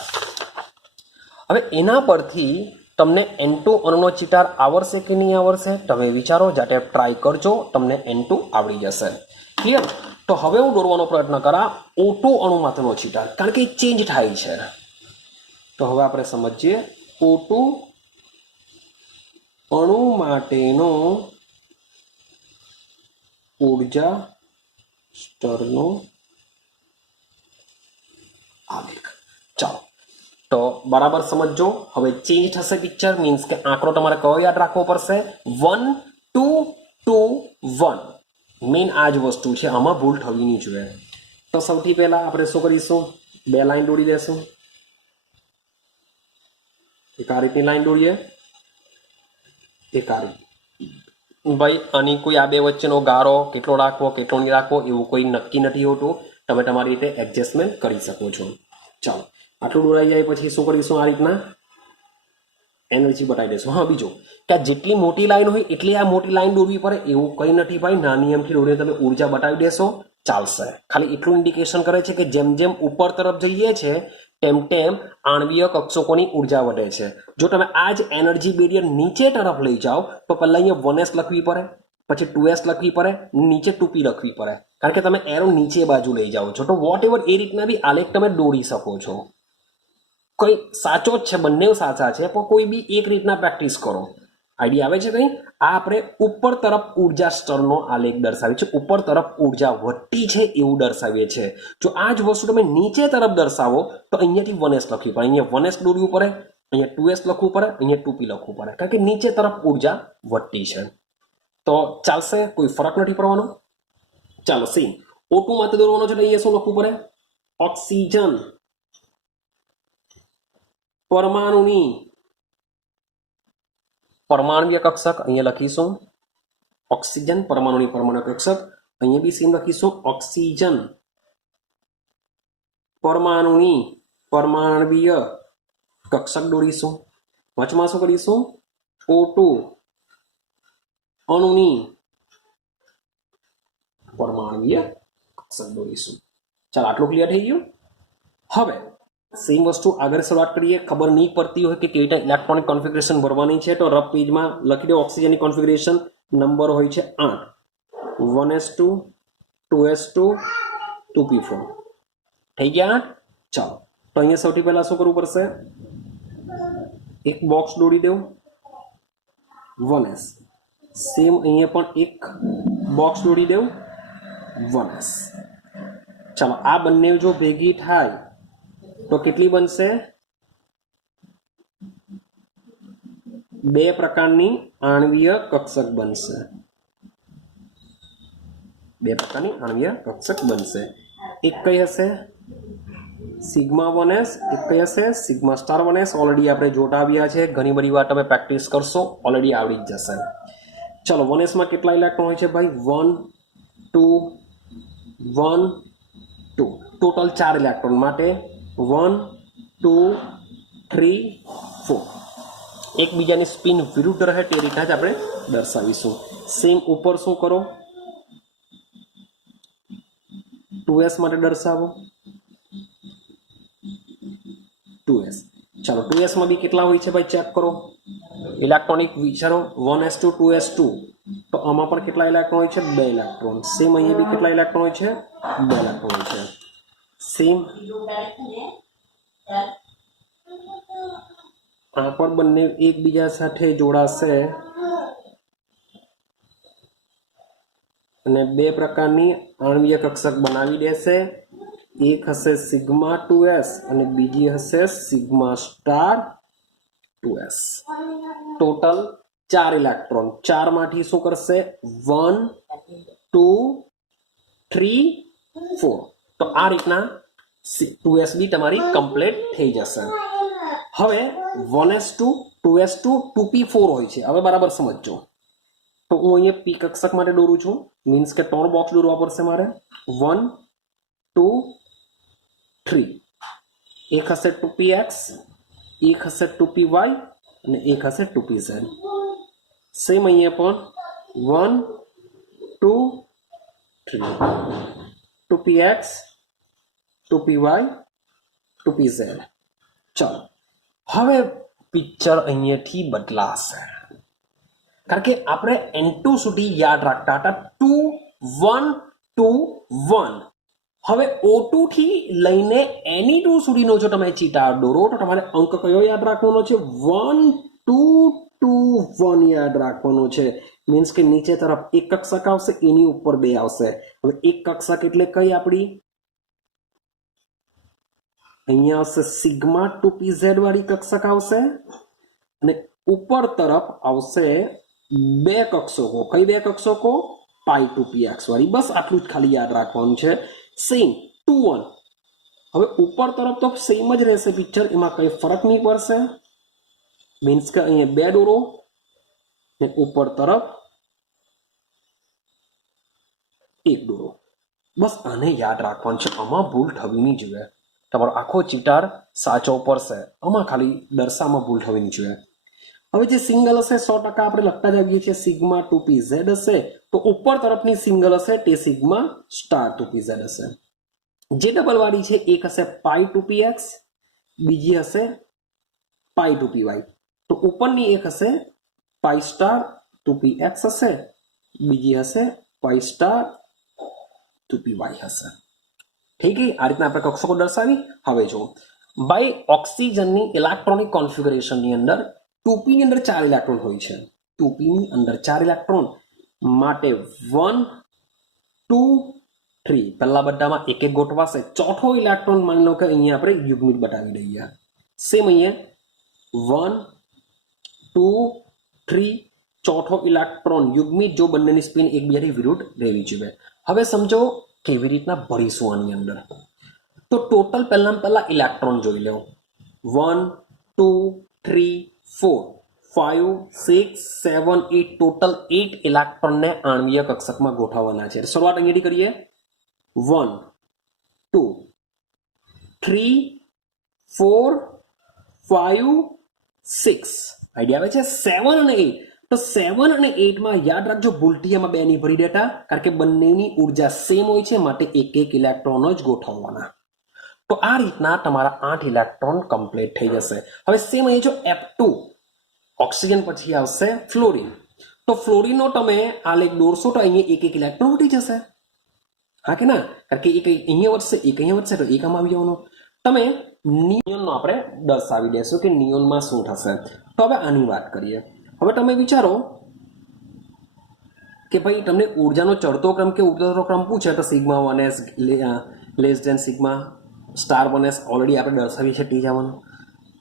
હવે એના પરથી તમને N2 અણુનો ચિતાર આવડશે કે નહીં આવડશે તમે વિચારો. જાતે ટ્રાય કરજો, તમને N2 આવડી જશે. ક્લિયર? તો હવે હું દોરવાનો પ્રયત્ન કરા O2 અણુ માટેનો ચિતાર, કારણ કે ચેન્જ થાય છે. તો હવે આપણે સમજીએ O2 અણુ માટેનો ઊર્જા સ્તરનો આલેખ. ચાલો તો બરાબર સમજો. હવે ચેન્જ થશે પિક્ચર. મીન્સ કે આંકડો તમારે કયો યાદ રાખવો પડશે? 1 2 2 1. મેઇન આ જ વસ્તુ છે, આમાં ભૂલ થવી નહીં જોઈએ. તો સૌથી પહેલા આપણે શું કરીશું? 2 લાઈન દોરી દેશું. એક આ રીતની લાઈન દોરીએ, એક આ રીત. ભાઈ આની કોઈ આ બે વચ્ચેનો ગાળો કેટલો રાખવો કેટલો નહીં રાખવો એવું કોઈ નક્કી નથી હોતું. તમે તમારી રીતે એડજસ્ટમેન્ટ કરી શકો છો. ચાલો આટલું દોરાઈ જાય પછી શું કરીશું? આ રીતના એનર્જી બતાવી દેશું. હા, બીજું કે જેટલી મોટી લાઈન હોય એટલી આ મોટી લાઈન દોરવી પડે એવું કંઈ નથી ભાઈ. નાની એમથી દોરીને તમે ઉર્જા બતાવી દેશો ચાલશે. ખાલી એટલું ઇન્ડિકેશન કરે છે કે જેમ જેમ ઉપર તરફ જઈએ છે તેમ તેમ આણ્વીય કક્ષકોની ઉર્જા વધે છે. જો તમે આ જ એનર્જી બેરિયર નીચે તરફ લઈ જાઓ તો પહેલા અહીંયા 1s લખવી પડે, પછી 2s લખવી પડે, નીચે 2p લખવી પડે, કારણ કે તમે એરો નીચે બાજુ લઈ જાઓ છો. તો વોટ એવર એ રીતના બી આલેખ તમે દોરી શકો છો. કોઈ સાચો જ છે, બંને સાચા છે, પણ કોઈ બી એક રીતના પ્રેક્ટિસ કરો. આઈડિયા આવે છે કંઈ? આ આપણે ઉપર તરફ ઉર્જા સ્તરનો આલેખ દર્શાવે છે, ઉપર તરફ ઉર્જા વધતી છે એવું દર્શાવીએ છે. જો આ જ વસ્તુ તમે નીચે તરફ દર્શાવો તો અહીંયાથી 1s લખવી પડે, અહીંયા 1s દોરવું પડે, અહીંયા 2s લખવું પડે, અહીંયા 2p લખવું પડે, કારણ કે નીચે તરફ ઉર્જા વધતી છે. તો ચાલશે, કોઈ ફરક નથી પડવાનો. ચાલો સી O2 માટે દોરવાનો છે તો અહીંયા શું લખવું પડે? ઓક્સિજન પરમાણુની પરમાણ્વીય કક્ષક અહીંયા લખીશું ઓક્સિજન પરમાણુની પરમાણુ કક્ષક. અહીંયા બી સેમ લખીશું ઓક્સિજન પરમાણુની પરમાણ્વીય કક્ષક દોરીશું. વચમાં શું કરીશું? O2 અણુની પરમાણ્વીય કક્ષક દોરીશું. ચાલો આટલું ક્લિયર થઈ ગયું. હવે સેમ વસ્તુ આગળ શરૂઆત કરીએ. ખબર નહીં પડતી હોય કે કેવી રીતે ઇલેક્ટ્રોનિક કોન્ફિગરેશન ભરવાની છે તો રફ પેજમાં લખી દો. ઓક્સિજનની કોન્ફિગરેશન નંબર હોય છે 8, 1s2 2s2 2p4 થઈ ગયા 8. ચાલો તો અહીંયા સૌથી પહેલા શું કરવું પડશે? એક બોક્સ દોરી દઉં 1s. સેમ અહીંયા પણ એક બોક્સ દોરી દઉં 1s. ચાલો આ બંને જો ભેગી થાય તો કેટલી બનશે? બે પ્રકારની આણ્વીય કક્ષક બનશે. બે પ્રકારની આણ્વીય કક્ષક બનશે. એક કઈ હશે? સિગ્મા 1s, એક કઈ હશે? Sigma star 1s. ઓલરેડી આપણે જોતા આવ્યા છે, ઘણી બધી વાર તમે પ્રેક્ટિસ કરશો, ઓલરેડી આવડી જ જશે. ચલો 1s માં કેટલા ઇલેક્ટ્રોન હોય છે ભાઈ? 1 2 1 2. ટોટલ 4 ઇલેક્ટ્રોન માટે 1 2 3 4. એકબીજાની સ્પિન વિરુદ્ધ રહે તે રીતના જ આપણે દર્શાવીશું. સેમ ઉપર શું કરો? 2s માટે દર્શાવો 2s. ચાલો 2s માં બી કેટલા હોય છે ભાઈ? ચેક કરો. ઇલેક્ટ્રોનિક વિચારો 1s2 2s2. તો આમાં પણ કેટલા ઇલેક્ટ્રોન હોય છે? 2 ઇલેક્ટ્રોન. સેમ અહીંયા બી કેટલા ઇલેક્ટ્રોન હોય છે? 2 ઇલેક્ટ્રોન હોય છે. સેમ આ પણ બંને એકબીજા સાથે જોડાશે અને બે પ્રકારની આણ્વીય કક્ષક બનાવી દેશે. એક હશે સિગ્મા 2s અને બીજી હશે sigma star 2s. Total 4 electron. 4 માંથી શું કરશે? 1 2 3 4. તો આ રીતના 2s બી તમારી કમ્પ્લીટ થઈ જશે. હવે 1s2 2s2 2p4 હોય છે. હવે બરાબર સમજજો. તો હું અહીંયા p કક્ષક માટે દોરું છું. મીન્સ કે 3 બોક્સ દોરવા પડશે મારે. 1 2 3. એક હશે 2px, એક હશે 2py અને એક હશે 2pz. સેમ અહીંયા પણ 1 2 3. 2px 2py 2pz. ચાલો હવે પિક્ચર અહીંયાથી બદલાશે, કારણ કે આપણે N2 સુધી યાદ રાખતા હતા 2 1 2 1. હવે O2 થી લઈને Ni2 સુધીનો જો તમે ચિતાર દોરો તો તમારે અંક કયો યાદ રાખવાનો છે? 1 2 2 1 યાદ રાખવાનો છે. મીન્સ કે નીચે તરફ એક કક્ષક આવશે, એની ઉપર 2 આવશે. હવે એક કક્ષક એટલે કઈ આપણી? અહીંયા આવશે સિગ્મા 2pz વાળી કક્ષક આવશે અને ઉપર તરફ આવશે 2 કક્ષકો. કઈ 2 કક્ષકો? પાઈ 2px વાળી. બસ આટલું જ ખાલી યાદ રાખવાનું છે. સેમ 2 1. હવે ઉપર તરફ તો સેમ જ રહેશે પિક્ચર, એમાં કઈ ફરક નહીં પડશે. મીન્સ કે અહીંયા 2 દોરો ને ઉપર તરફ એક દોરો. બસ આને યાદ રાખવાનું છે, આમાં ભૂલ થવી નહીં જોઈએ. તમારો આખો ચિટાર સાચો પડશે, આમાં ખાલી દર્શામાં ભૂલ થવી નહીં જોઈએ. હવે જે સિંગલ હશે 100% આપણે લખતા જ આવીએ છીએ સિગ્મા 2pz હશે, તો ઉપર તરફની સિંગલ હશે તે સિગ્મા સ્ટાર 2pz હશે. જે ડબલ વાળી છે એક હશે પાઈ 2px, બીજી હશે પાઈ 2py. તો ઉપરની એક હશે પાઈ સ્ટાર 2px હશે, બીજી હશે પાઈ સ્ટાર 2py હશે. ઠીક છે, આ રીતના આપણે કક્ષકો દર્શાવી. હવે જો ભાઈ ઓક્સિજનની ઇલેક્ટ્રોનિક કોન્ફિગરેશનની અંદર 2p ની અંદર 4 ઇલેક્ટ્રોન હોય છે. 2p ની અંદર 4 ઇલેક્ટ્રોન માટે 1 2 3 પહેલા બધામાં એક એક ગોઠવાશે. ચોથો ઇલેક્ટ્રોન માની લો કે અહીંયા આપણે યુગ્મિત બતાવી દઈએ. સેમ અહીંયા 1 2 3 ચોથો ઇલેક્ટ્રોન યુગ્મિત, જો બંનેની સ્પિન એકબીજાથી વિરુદ્ધ રહેવી જોઈએ. હવે સમજો કેવી રીતના ભરીશું આની અંદર. તો ટોટલ પહેલા ઇલેક્ટ્રોન જોઈ લો. 1 2 3 4 5 6 7 8 ટોટલ 8 ઇલેક્ટ્રોનને આણ્વીય કક્ષકમાં ગોઠવવાના છે. શરૂઆત અહીંયાથી કરીએ. 1 2 3 4 5 6 આઈડિયા આવે છે. 7 અને 8, તો 7 અને 8 માં યાદ રાખજો ભૂલથી એમાં 2 નહીં ભરી દેતા, કારણ કે બંનેની ઉર્જા સેમ હોય છે, માટે એક એક ઇલેક્ટ્રોન જ ગોઠવવાના. તો આ રીતના તમારા 8 ઇલેક્ટ્રોન કમ્પ્લીટ થઈ જશે. હવે સેમ અહીં જો F2 ઓક્સિજન પછી આવશે ફ્લોરિન. તો ફ્લોરિનનો તમે આ લેખ દોરશો તો અહીંયા એક એક ઇલેક્ટ્રોન વધી જશે, હા કે ના? કારણ કે એક અહીંયા વધશે, એક અહીંયા વધશે, તો એક આમાં આવી જવાનું. તમે નિયોનનો આપણે દર્શાવી દેશું કે નિયોનમાં શું થશે. તો હવે આની વાત કરીએ. હવે તમે વિચારો કે ભાઈ તમને ઉર્જાનો ચડતો ક્રમ કે ઉતરતો ક્રમ પૂછે તો sigma 1s less than sigma star 1s already આપણે દર્શાવી છે તે જવાનું.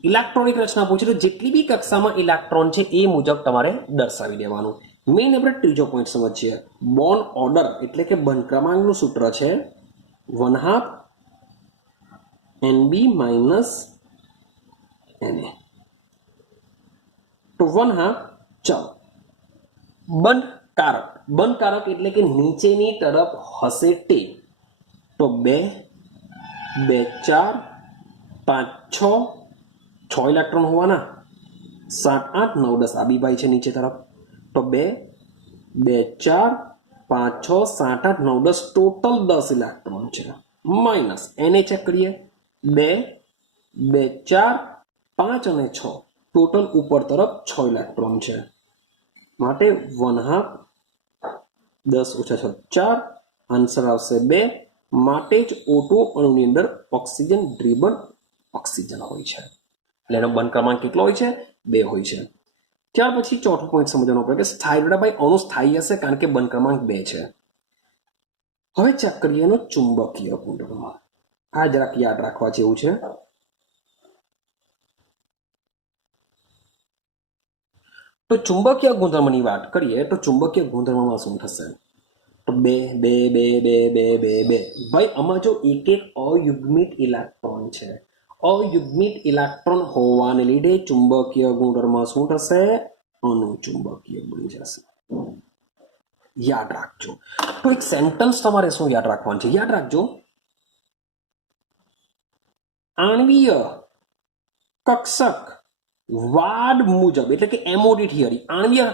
ઇલેક્ટ્રોનિક રચના પૂછે તો જેટલી બી કક્ષામાં ઇલેક્ટ્રોન છે એ મુજબ તમારે દર્શાવી દેવાનું. મેઇન આપણે ત્રીજો પોઈન્ટ સમજીએ. બોન્ડ ઓર્ડર એટલે કે બંધ ક્રમાંકનું સૂત્ર છે 1/2 NB - NA. તો 1/2 ચાલો બંધ કારક એટલે કે નીચેની તરફ હશે તે. તો 2 2 4 5 6 ઇલેક્ટ્રોન હોવાના. 7 8 9 10 આ બી ભાઈ છે નીચે તરફ. તો 2 2 4 5 6 7 8 9 10 ટોટલ 10 ઇલેક્ટ્રોન છે. માઇનસ એને ચેક કરીએ. 2 2 4 5 અને 6 ટોટલ ઉપર તરફ 6 ઇલેક્ટ્રોન છે, માટે 1/2 10 - 6 4 આન્સર આવશે 2. માટે જ O2 અણુની અંદર ઓક્સિજન ડ્રીબન ઓક્સિજન હોય છે, એટલે એનો બંધ ક્રમાંક કેટલો હોય છે? 2 હોય છે. ત્યાર પછી ચોથો પોઈન્ટ સમજવાનો પડે કે સ્થાયી ભાઈ અણુ સ્થાયી હશે કારણ કે બંધ ક્રમાંક 2 છે. હવે ચેક કરીએ એનો ચુંબકીય ગુણધર્મ. આ જરાક યાદ રાખવા જેવું છે. તો ચુંબકીય ગુણધર્મની વાત કરીએ તો ચુંબકીય ગુણધર્મમાં શું થશે? તો 2 2 2 2 2 2 ભાઈ આમાં જો એક એક અયુગ્મિત ઇલેક્ટ્રોન છે. અયુગ્મિત ઇલેક્ટ્રોન હોવાને લીધે ચુંબકીય ગુણધર્મ શું થશે? અનુચુંબકીય બની જશે. યાદ રાખજો. તો એક સેન્ટેન્સ તમારે શું યાદ રાખવાનું છે? યાદ રાખજો, આણ્વીય કક્ષક વાદ મુજબ એટલે કે એમઓડી થિયરી, આણ્વીય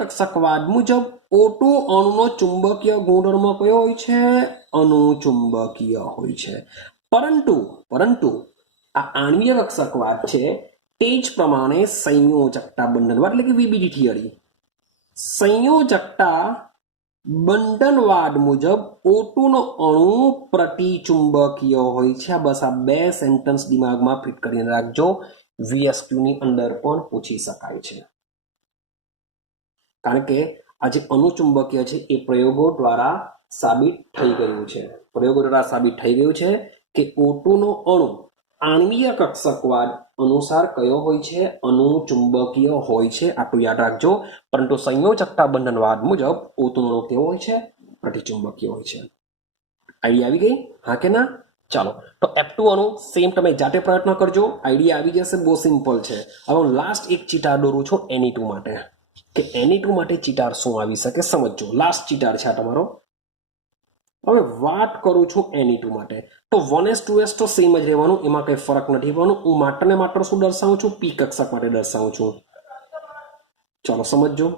કક્ષકવાદ મુજબ O2 અણુનો ચુંબકીય ગુણધર્મ કયો હોય છે? અનુચુંબકીય હોય છે. પરંતુ આ આણ્વીય કક્ષકવાદ છે તે જ પ્રમાણે સંયોજકતા બંધનવાદ એટલે કે વીબીડી થિયરી, સંયોજકતા બંધનવાદ મુજબ O2 નો અણુ પ્રતિચુંબકીય હોય છે. બસ આ 2 સેન્ટેન્સ દિમાગમાં ફિટ કરીને રાખજો. VSQ ની અંદર પણ પૂછી શકાય છે, કારણ કે આ જે અનુચુંબકીય છે એ પ્રયોગો દ્વારા સાબિત થઈ ગયું છે. કે O2 નો અણુ આણ્વીય કક્ષકવાદ અનુસાર કયો હોય છે? અનુચુંબકીય હોય છે. આટલું યાદ રાખજો. પરંતુ સંયોજકતા બંધનવાદ મુજબ O2 નો અણુ કેવો હોય છે? પ્રતિચુંબકીય હોય છે. આઈડિયા આવી ગઈ? હા કે ના? ચાલો, તો F2 અણુ સેમ તમે જાતે પ્રયત્ન કરજો, આઈડિયા આવી જશે. બહુ સિમ્પલ છે. હવે હું લાસ્ટ એક ચિતાર દોરું છું Na2 માટે, કે Na2 માટે ચિતાર શું આવી શકે સમજજો. લાસ્ટ ચિતાર છે આ તમારો. હવે વાત કરું છું Na2 માટે, તો 1s 2s તો સેમ જ રહેવાનું, એમાં કંઈ ફરક નથી પડવાનું. હું માત્ર ને માત્ર શું દર્શાવું છું? પી કક્ષક માટે દર્શાવું છું. ચલો સમજો.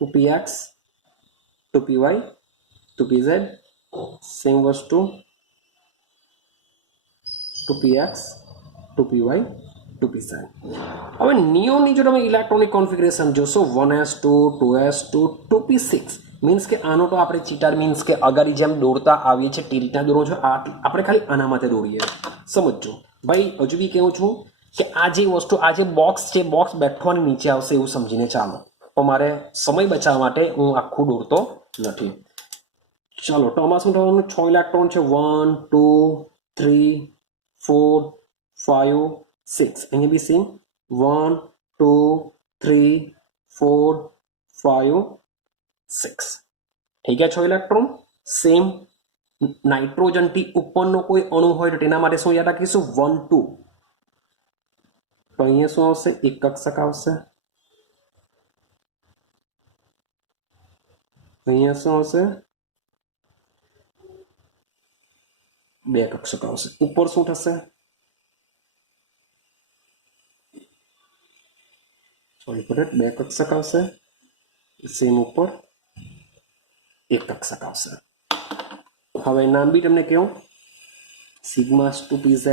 2px 2py 2pz સેમ વસ્તુ, 2px 2py 2pz. હવે નિયોનની જો તમે ઇલેક્ટ્રોનિક કોન્ફિગરેશન જોશો 1s2 2s2 2p6 મીન્સ કે આનો તો આપણે ચીટાર મીન્સ કે અગાડી જેમ દોરતા આવીએ છીએ તે રીતના દોરો છો. આપણે ખાલી આના માટે દોરીએ. સમજો ભાઈ, હજુ બી કહું છું કે આ જે વસ્તુ, આ જે બોક્સ છે, બોક્સ બેઠવાની નીચે આવશે એવું સમજીને ચાલો. તો મારે સમય બચાવવા માટે હું આખું દોરતો નથી. ચલો, તો આમાં શું થવાનું? 6 ઇલેક્ટ્રોન છે. 1 2 3 4 5 6. અહીંયા બી સેમ 1 2 3 4 5 6. થઈ ગયા 6 ઇલેક્ટ્રોન. સેમ નાઇટ્રોજન થી ઉપરનો કોઈ અણુ હોય તો તેના માટે શું યાદ રાખીશું? 1 2. તો અહીંયા શું આવશે? એક કક્ષક આવશે. અહીંયા શું આવશે? બે કક્ષક આવશે. ઉપર શું થશે? સોરી ફોર બે કક્ષક આવશે. સેમ ઉપર એક કક્ષક આવશે. હવે નામ બી તમને કહું, સિગ્મા 2pz,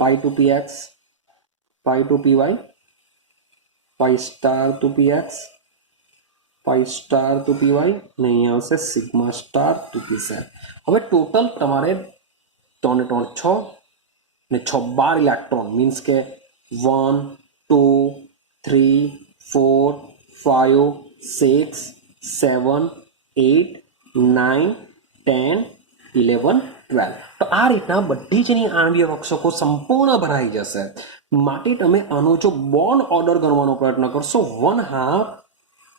પાઈ 2px, પાઈ 2py, પાઈ સ્ટાર 2px, પાઈ સ્ટાર 2py, ને અહીંયા આવશે સિગ્મા સ્ટાર 2pz. હવે ટોટલ તમારે 3 3 6 ને 6 12 ઇલેક્ટ્રોન મીન્સ કે 1 2 3 4 5 6 7 8 9 10 11 12. તો આ રીતના બધી જ એની આણ્વીય કક્ષકો સંપૂર્ણ ભરાઈ જશે. માટે તમે આનો જો બોન્ડ ઓર્ડર ગણવાનો પ્રયત્ન કરશો 1/2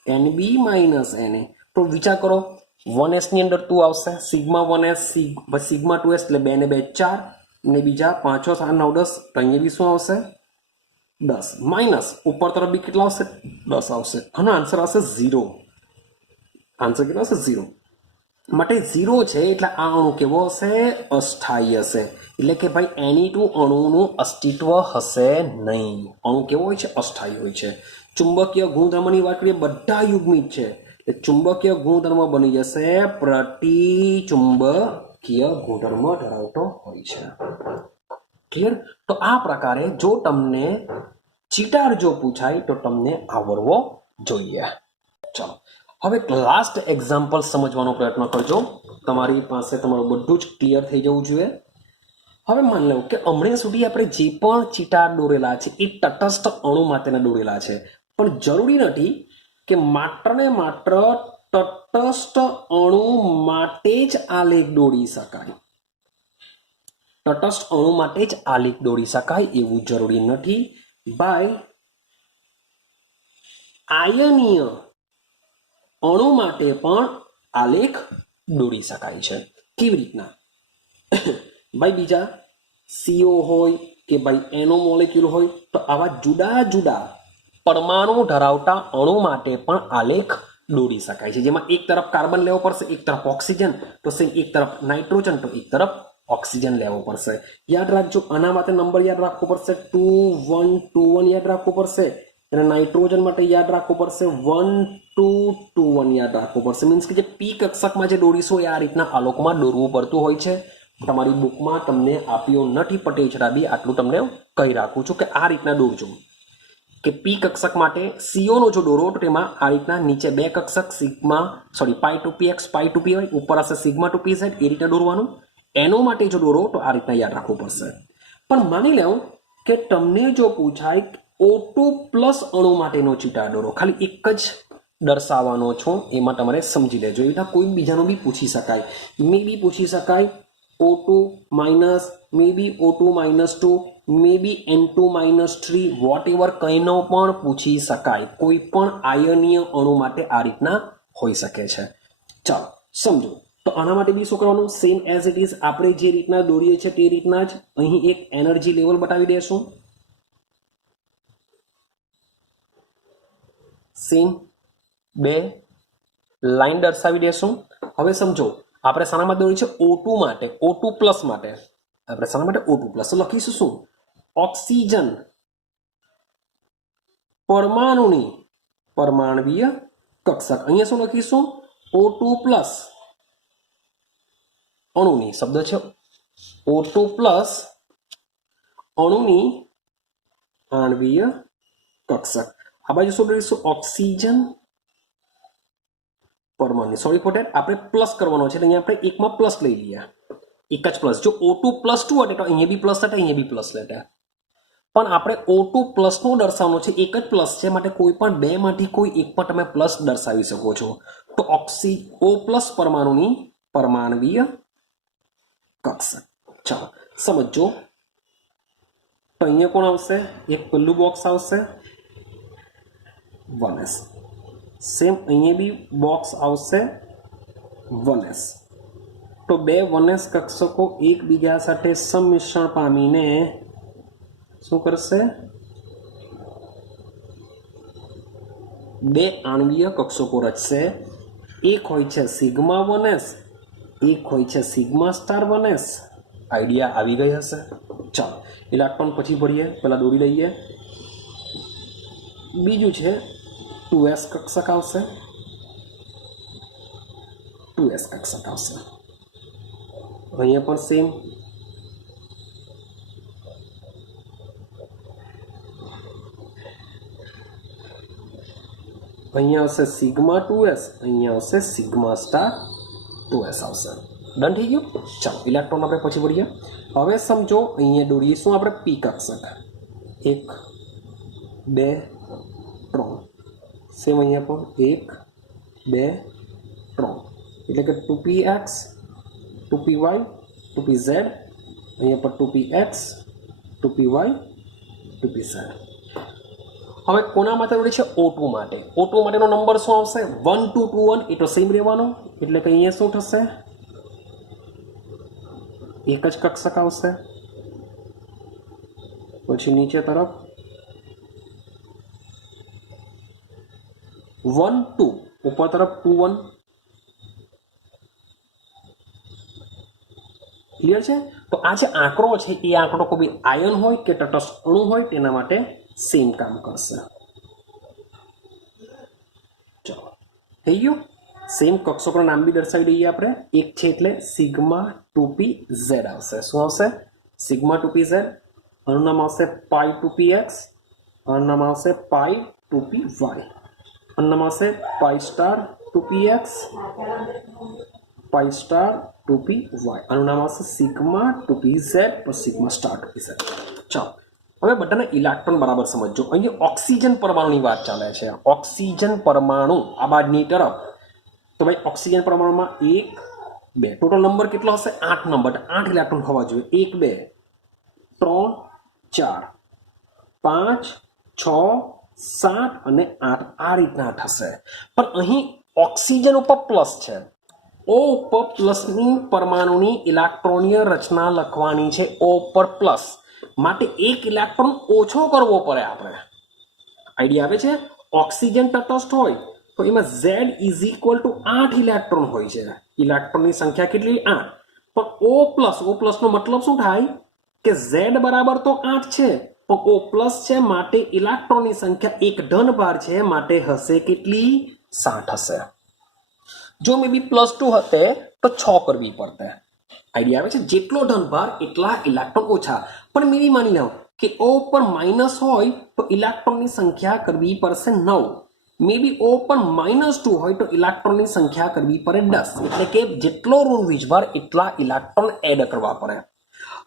Nb માઇનસ Na, તો વિચાર કરો 1s ની અંદર 2 આવશે, સિગ્મા 1s સિગ્મા 2s એટલે 2 ને 2 4 ને બીજા 5 7 9 10. તો અહીંયા બી શું આવશે? 10 માઇનસ ઉપર તરફ બી કેટલા આવશે? 10 આવશે. આનો આન્સર આવશે 0. આન્સર કેટલો હશે? 0. માટે 0 છે એટલે આ અણુ કેવો હશે? અસ્થાયી હશે. એટલે કે ભાઈ Na2 અણુનું અસ્તિત્વ હશે નહીં. અણુ કેવો હોય છે? અસ્થાયી હોય છે. ચુંબકીય ગુણધર્મની વાત કરીએ, બધા યુગ્મિત છે એટલે ચુંબકીય ગુણધર્મ બની જશે પ્રતિચુંબકીય ગુણધર્મ ધરાવતો હોય છે. ક્લિયર? તો આ પ્રકારે જો તમને ચિટાર જો પૂછાય તો તમને આવડવો જોઈએ. ચલો, હવે લાસ્ટ એક્ઝામ્પલ સમજવાનો પ્રયત્ન કરજો. તમારી પાસે તમારું બધું જ ક્લિયર થઈ જવું જોઈએ. હવે માની લો કે હમણાં સુધી આપણે જે પણ ચિટાર દોરેલા છે એ તટસ્થ અણુ માટેના દોરેલા છે, પણ જરૂરી નથી કે માત્ર ને માત્ર તટસ્થ અણુ માટે જ આલેખ દોરી શકાય. તટસ્થ અણુ માટે જ આલેખ દોરી શકાય એવું જરૂરી નથી. ભાઈ, આયનીય અણુ માટે પણ આલેખ દોરી શકાય છે. કેવી રીતના? ભાઈ, બીજા CO હોય કે ભાઈ એનો મોલેક્યુલ હોય તો આવા જુદા જુદા પરમાણુ ધરાવતા અણુ માટે પણ આલેખ દોરી શકાય છે. જેમાં એક તરફ કાર્બન લેવો પડશે, એક તરફ ઓક્સિજન, તો એક તરફ નાઇટ્રોજન, તો એક તરફ ઓક્સિજન લેવો પડશે. યાદ રાખજો, આના માટે નંબર યાદ રાખવો પડશે 2 1 2 1 યાદ રાખવું પડશે. અને નાઇટ્રોજન માટે યાદ રાખવું પડશે 1 2 2 1 યાદ રાખવું પડશે. મીન્સ કે જે પી કક્ષકમાં જે દોરીશું એ આ રીતના આલોકમાં દોરવું પડતું હોય છે. તમારી બુકમાં તમને આપ્યો નથી પટેલ છરાબી, આટલું તમને કહી રાખું છું કે આ રીતના દોરજો. કે પી કક્ષક માટે CO નો જો દોરો તો તેમાં આ રીતના નીચે બે કક્ષક પાઈ 2px પાઈ 2py, ઉપર હશે સિગ્મા 2pz, એ રીતના દોરવાનું. એનો માટે જો દોરો તો આ રીતના યાદ રાખવું પડશે. પણ માની લેવું કે તમને જો પૂછાય O2 પ્લસ અણુ માટેનો ચિટાર દોરો, ખાલી એક જ દર્શાવવાનો છો, એમાં તમારે સમજી લેજો. એવી રીતના કોઈ બીજાનો બી પૂછી શકાય, મે બી પૂછી શકાય O2 માઇનસ, મે બી O2 માઇનસ 2, મે બી N2 માઇનસ 3, વોટ એવર કંઈનો પણ પૂછી શકાય. કોઈ પણ આયનીય અણુ માટે આ રીતના હોઈ શકે છે. ચાલો સમજો. તો આના માટે બી શું કરવાનું? સેમ એઝ ઇટ ઇઝ આપણે જે રીતના દોરીએ છીએ તે રીતના જ અહીં એક એનર્જી લેવલ બતાવી દેશું. સેમ બે લાઈન દર્શાવી દેશું હવે સમજો આપણે શાના માટે દોરી છે O2 માટે, O2 પ્લસ માટે. આપણે શાના માટે O2 પ્લસ તો લખીશું શું ઓક્સિજન પરમાણુની પરમાણવીય કક્ષક. અહીંયા શું લખીશું O2 પ્લસ અણુની શબ્દ છે O2 પ્લસ અણુની આણવીય કક્ષક. આ બાજુ શું લખીશું ઓક્સિજન પરમાણુ. સોરી ફોર ધેટ આપણે પ્લસ કરવાનો છે એટલે અહીંયા આપણે એકમાં પ્લસ લઈ લઈએ, એક જ પ્લસ. જો O2 પ્લસ 2 હટે તો અહીંયા બી પ્લસ હટે, અહીંયા બી પ્લસ લેટે. પણ આપણે O2 પ્લસ નો દર્શાવવાનો છે, એક જ પ્લસ છે માટે કોઈ પણ બે માંથી કોઈ એક પણ તમે પ્લસ દર્શાવી શકો છો. તો O પ્લસ પરમાણુની પરમાણવીય કક્ષક. ચાલો સમજો. તો અહીંયા કોણ આવશે, એક પેલું બોક્સ આવશે 1s. સેમ અહીંયા બી બોક્સ આવશે 1s. તો બે 1s કક્ષકો એકબીજા સાથે સંમિશ્રણ પામીને શું કરશે, બે આણવીય કક્ષકો રચશે. એક હોય છે સિગ્મા 1s, એક હોય છે સિગ્મા સ્ટાર 1s. આઈડિયા આવી ગઈ હશે. ચાલો ઇલેક્ટ્રોન પછી ભરીએ, પહેલા દોરી લઈએ. બીજું છે 2s કક્ષક આવશે, 2s કક્ષક આવશે. અહીંયા પણ સેમ. અહીંયા આવશે સિગ્મા 2s, અહીંયા આવશે સિગ્મા સ્ટાર 2s આવશે. ડન થઈ ગયું. ચાલો ઇલેક્ટ્રોન આપણે પછી ભરીએ. હવે સમજો અહીંયા દોરીશું આપણે પી કક્ષક 1 2 3. સેમ અહીંયા પણ 1 2 3 એટલે કે 2px 2py 2pz. અહીંયા પર 2px 2py 2pz. હવે કોના માટે દોરી છે O2 માટે. O2 માટેનો નંબર શું આવશે 1 2 2 1. એ તો સેમ રહેવાનો એટલે કે અહીંયા શું થશે, એક જ કક્ષક આવશે. પછી નીચે તરફ 1 2, ઉપર તરફ 2 1. ક્લિયર છે. તો આ જે આંકડો છે એ આંકડો કોઈ આયન હોય કે તટસ્થ અણુ હોય તેના માટે સેમ કામ કરશે. ચાલો થઈ ગયું. સેમ કક્ષકોના નામ બી દર્શાવી દઈએ આપણે. એક છે એટલે સિગ્મા 2pz આવશે. શું આવશે સિગ્મા 2pz. આનું નામ આવશે પાઈ 2px, આનું નામ આવશે પાઈ 2py, આનું નામ આવશે પાઈ સ્ટાર 2px, પાઈ સ્ટાર 2py, આનું નામ આવશે સિગ્મા 2pz પર સિગ્મા સ્ટાર 2pz. ચાલો હવે બધાને ઇલેક્ટ્રોન બરાબર સમજો. અહીંયા ઓક્સિજન પરમાણુની વાત ચાલે છે. ઓક્સિજન પરમાણુ આ બાજુની તરફ. તો ભાઈ ઓક્સિજન પરમાણુમાં 1 2 ટોટલ નંબર કેટલો હશે 8 નંબર. 8 ઇલેક્ટ્રોન હોવા જોઈએ. 1 2 3 4 5 6 7 અને 8 આ રીતના થશે. પણ અહીં ઓક્સિજન ઉપર પ્લસ છે. O ઉપર પ્લસની પરમાણુની ઇલેક્ટ્રોનીય રચના લખવાની છે. O ઉપર પ્લસ માટે એક ઇલેક્ટ્રોન ઓછો કરવો પડે આપણે. આઈડિયા આવે છે. ઓક્સિજન તટસ્થ હોય તો એમાં Z is equal two 8 electron હોય છે. ઇલેક્ટ્રોનની સંખ્યા કેટલી 8. પણ O પ્લસ નો મતલબ શું થાય કે Z બરાબર તો 8 છે પણ O પ્લસ છે માટે ઇલેક્ટ્રોનની સંખ્યા એક ધન ભાર છે માટે હશે કેટલી 7 હશે. જો મે બી +2 હતે તો 6 કરવી પડતે. આઈડિયા આવે છે. જેટલો ધન ભાર એટલા ઇલેક્ટ્રોન ઓછા. પણ મે બી માની લો કે O પર માઇનસ હોય તો ઇલેક્ટ્રોનની સંખ્યા કરવી પડશે 9. મે બી O પર -2 હોય તો ઇલેક્ટ્રોનની સંખ્યા કરવી પડે 10. એટલે કે જેટલો ઋણ વીજભાર એટલા ઇલેક્ટ્રોન એડ કરવા પડે.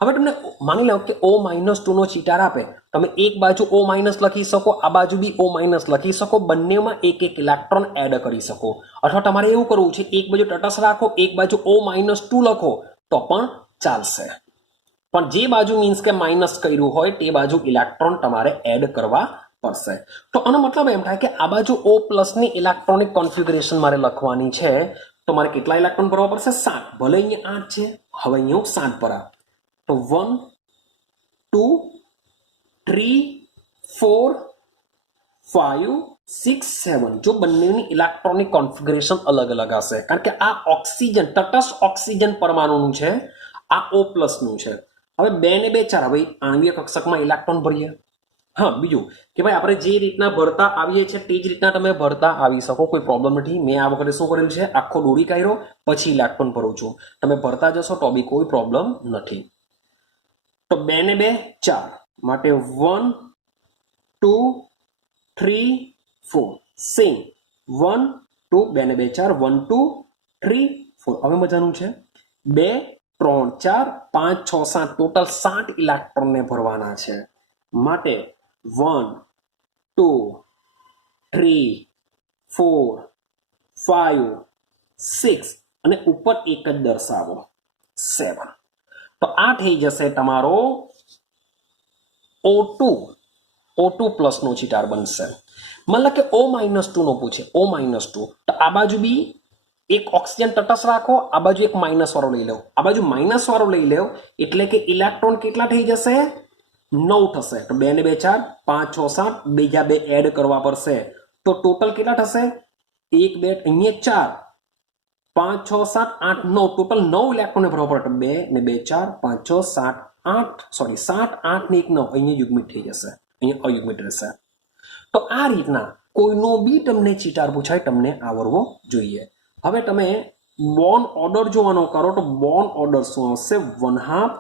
હવે તમને માની લો કે O-2 નો ચિતાર આપે. તમે એક બાજુ O- લખી શકો, આ બાજુ બી O- લખી શકો. બંનેમાં એક એક ઇલેક્ટ્રોન એડ કરી શકો. અથવા તમારે એવું કરવું છે એક બાજુ તટસ્થ રાખો, એક બાજુ O-2 લખો તો પણ ચાલશે. પણ જે બાજુ મીન્સ કે માઇનસ કર્યું હોય તે બાજુ ઇલેક્ટ્રોન તમારે એડ કરવા પડશે. તો આનો મતલબ એમ થાય કે આ બાજુ O+ ની ઇલેક્ટ્રોનિક કોન્ફિગરેશન મારે લખવાની છે તો મારે કેટલા ઇલેક્ટ્રોન ભરવા પડશે 7. ભલે અહીંયા 8 છે, હવે અહીંયા 7 ભરા. તો 1 2 3 4 5 6 7 જો બંનેની ઇલેક્ટ્રોનિક કોન્ફિગરેશન અલગ અલગ હશે, કારણ કે આ ઓક્સિજન તટસ્થ ઓક્સિજન પરમાણુનું છે, આ O+ નું છે. હવે 2 ને 2 4 હવે આણ્વીય કક્ષકમાં ઇલેક્ટ્રોન ભરીએ. હા, બીજું કે ભાઈ આપણે જે રીતના ભરતા આવીએ છીએ તે જ રીતના તમે ભરતા આવી શકો, કોઈ પ્રોબ્લેમ નથી. મેં આ વખતે શું કરેલું છે, આખો દોરી કાઢ્યો પછી ઇલેક્ટ્રોન ભરું છું. તમે ભરતા જશો તો બી કોઈ પ્રોબ્લેમ નથી. તો 2 ને 2 4 માટે 1 2 3 4 સેમ 1 2 2 ને 2 4 1 2 3 4. હવે મજાનું છે, 2 3 4 5 6 7 ટોટલ 7 ઇલેક્ટ્રોનને ભરવાના છે. માટે 1 2 3 4 5 6 અને ઉપર એક જ દર્શાવો 7. તો આ થઈ જશે તમારો O2 નો ચિટાર બનશે. મતલબ કે O-2 નો પૂછે, O-2 તો આ બાજુ બી એક ઓક્સિજન તટસ્થ રાખો, આ બાજુ એક માઇનસ વાળો લઈ લો, આ બાજુ માઇનસ વાળો લઈ લો એટલે કે ઇલેક્ટ્રોન કેટલા થઈ જશે 9 થશે. તો 2 ને 2 4 5 6 7 બીજા 2 એડ કરવા પડશે તો ટોટલ કેટલા થશે 1 2 અહીંયા 4 5 6 7 8 9 ટોટલ 9 ઇલેક્ટ્રોન ભરવા પડે. 2 ને 2 4 5 6 7 8 સોરી 7 8 ને 1 9 અહીંયા યુગ્મિત થઈ જશે, અહીંયા અયુગ્મિત રહેશે. તો આ રીતના કોઈનો બી તમને ચિટાર પૂછાય તમને આવડવો જોઈએ. હવે તમે બોન્ડ ઓર્ડર જોવાનો કરો તો બોન્ડ ઓર્ડર શું આવશે 1/2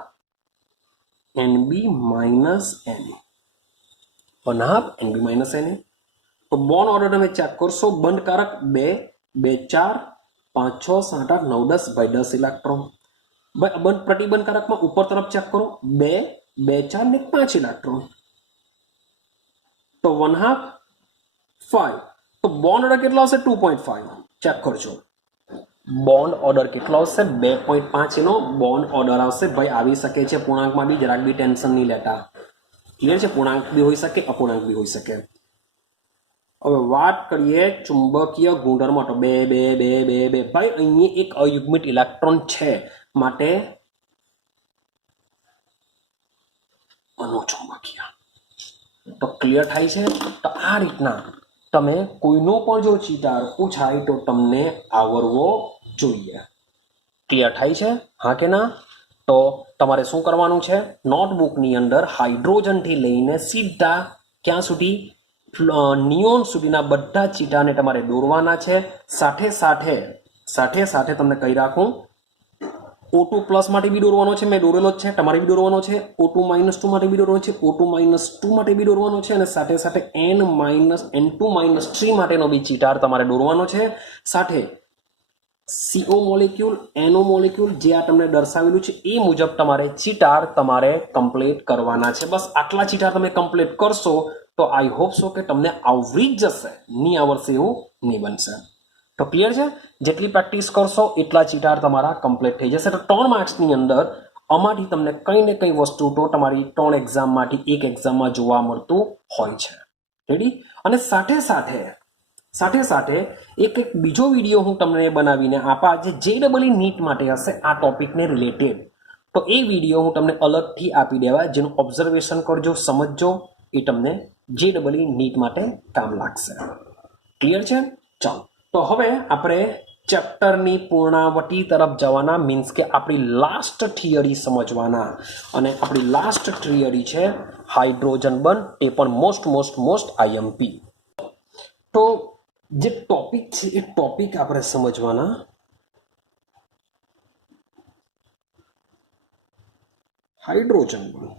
Nb minus Na, 1/2 Nb minus Na. તો બોન્ડ ઓર્ડર તમે ચેક કરશો, બંધ કારક 2 2 4 5 6 7 8 9 10 by 10 ઇલેક્ટ્રોન. બંધ પ્રતિબંધ કારકમાં ઉપર તરફ ચેક કરો 2 2 4 ને 5 ઇલેક્ટ્રોન. તો 1/2 5. તો બોન્ડ ઓર્ડર કેટલો આવશે 2.5. ચેક કરજો બોન્ડ ઓર્ડર કેટલો આવશે 2.5 એનો બોન્ડ ઓર્ડર આવશે. ભાઈ આવી શકે છે પૂર્ણાંકમાં બી, જરાક બી ટેન્શન નહીં લેતા. ક્લિયર છે, પૂર્ણાંક બી હોઈ શકે અપૂર્ણાંક બી હોઈ શકે. હવે વાત કરીએ ચુંબકીય ગુણધર્મ તો 2 2 2 2 2. ભાઈ અહીંયા એક અયુગ્મિત ઇલેક્ટ્રોન છે માટે અનુચુંબકીય. તો ક્લિયર થાય છે. તો આ રીતના તમે કોઈનો પણ જો ચિટાર પૂછાય તો તમને આવડવો જોઈએ. ક્લિયર થાય છે, હા કે ના? તો તમારે શું કરવાનું છે, નોટબુકની અંદર હાઇડ્રોજનથી લઈને સીધા ક્યાં સુધી નિયોન સુધીના બધા ચિટાને તમારે દોરવાના છે. સાથે સાથે તમને કહી રાખું O2+ માટે બી દોરવાનો છે, મેં દોરેલો જ છે, તમારે બી દોરવાનો છે. O2-2 માટે બી દોરવાનો છે, O2-2 માટે બી દોરવાનો છે, અને સાથે સાથે N-2-3 માટેનો બી ચિટાર તમારે દોરવાનો છે. સાથે CO મોલેક્યુલ NO મોલેક્યુલ જે આ તમને દર્શાવેલું છે એ મુજબ તમારે ચિટાર તમારે કમ્પ્લીટ કરવાના છે. બસ આટલા ચિટાર તમે કમ્પ્લીટ કરશો તો આઈ હોપ સો કે તમને આવડી જ જશે, નહીં આવડશે એવું નહીં બનશે. તો ક્લિયર છે, જેટલી પ્રેક્ટિસ કરશો એટલા ચિટાર તમારા કમ્પ્લીટ થઈ જશે. તો 3 માર્ક્સની અંદર આમાંથી તમને કંઈ ને કંઈ વસ્તુ તો તમારી 3 એક્ઝામમાંથી એક એક્ઝામમાં જોવા મળતું હોય છે. રેડી? અને સાથે સાથે એક બીજો વિડીયો હું તમને બનાવીને આપા જે JEE નીટ માટે હશે આ ટોપિકને રિલેટેડ. તો એ વિડીયો હું તમને અલગથી આપી દેવા, જેનું ઓબ્ઝર્વેશન કરજો, સમજજો, એ તમને JEE નીટ માટે કામ લાગશે. ક્લિયર છે? ચાલો, તો હવે આપણે ચેપ્ટરની પૂર્ણાવતી તરફ જવાના, મીન્સ કે આપણી લાસ્ટ થિયરી સમજવાના. અને આપણી લાસ્ટ થિયરી છે હાઇડ્રોજન બંધ, તે પણ મોસ્ટ IMP. તો જે ટોપિક છે એ ટોપિક આપણે સમજવાના. હાઇડ્રોજન બંધ.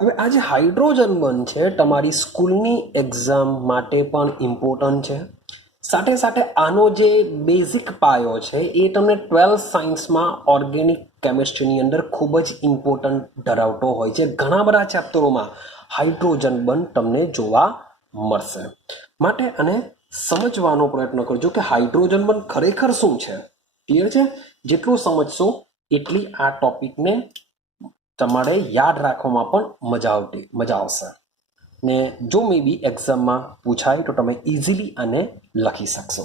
હવે આ જે હાઇડ્રોજન બંધ છે તમારી સ્કૂલની એક્ઝામ માટે પણ ઇમ્પોર્ટન્ટ છે. સાથે સાથે આનો જે બેઝિક પાયો છે એ તમને 12th સાયન્સમાં ઓર્ગેનિક કેમિસ્ટ્રીની અંદર ખૂબ જ ઇમ્પોર્ટન્ટ ધરાવતો હોય છે. ઘણા બધા ચેપ્ટરોમાં હાઇડ્રોજન બંધ તમને જોવા મળશે. માટે અને સમજવાનો પ્રયત્ન કરજો કે હાઇડ્રોજન બંધ ખરેખર શું છે. ક્લિયર છે? જેટલું સમજશો એટલી આ ટોપિકને તમારે યાદ રાખવામાં પણ મજા આવશે. ને જો મે બી એક્ઝામમાં પૂછાય તો તમે ઇઝીલી આને લખી શકશો.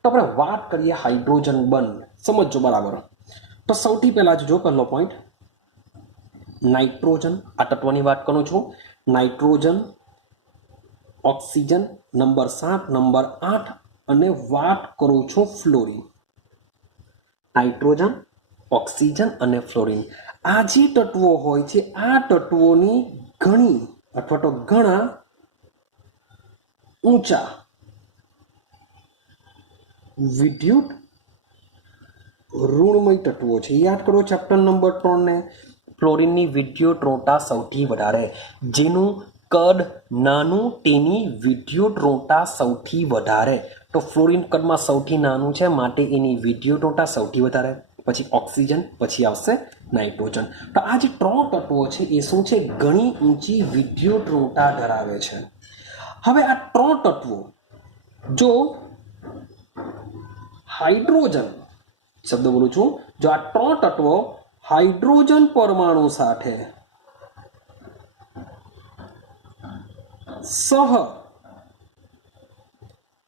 તો આપણે વાત કરીએ હાઇડ્રોજન બંધ. સમજો બરાબર. તો સૌથી પહેલા જો પહેલો પોઈન્ટ નાઇટ્રોજન, આ તત્વની વાત કરું છું. નાઇટ્રોજન ऑक्सीजन नंबर 7 नंबर 8 અને વાત કરું છું ફ્લોરિન, નાઇટ્રોજન, ઓક્સિજન અને ફ્લોરિન. આ જે તત્વો હોય છે આ તત્વોની ઘણી અથવા તો ઘણા ઊંચા વિદ્યુત ઋણમય તત્વો છે. યાદ કરો ચેપ્ટર નંબર 3 ને. ફ્લોરિનની વિદ્યુતઋણતા સૌથી વધારે, જેનું કદ નાનું તેની વિદ્યુતઋણતા સૌથી વધારે. તો ફ્લોરિન કદમાં સૌથી નાનું છે માટે એની વિદ્યુતઋણતા સૌથી વધારે. પછી ઓક્સિજન, પછી આવશે નાઇટ્રોજન. તો આ જે 3 તત્વો છે એ શું છે? ઘણી ઊંચી વિદ્યુતઋણતા ધરાવે છે. હવે આ 3 તત્વો જો હાઇડ્રોજન શબ્દ બોલું છું, જો આ 3 તત્વો હાઇડ્રોજન પરમાણુ સાથે સહ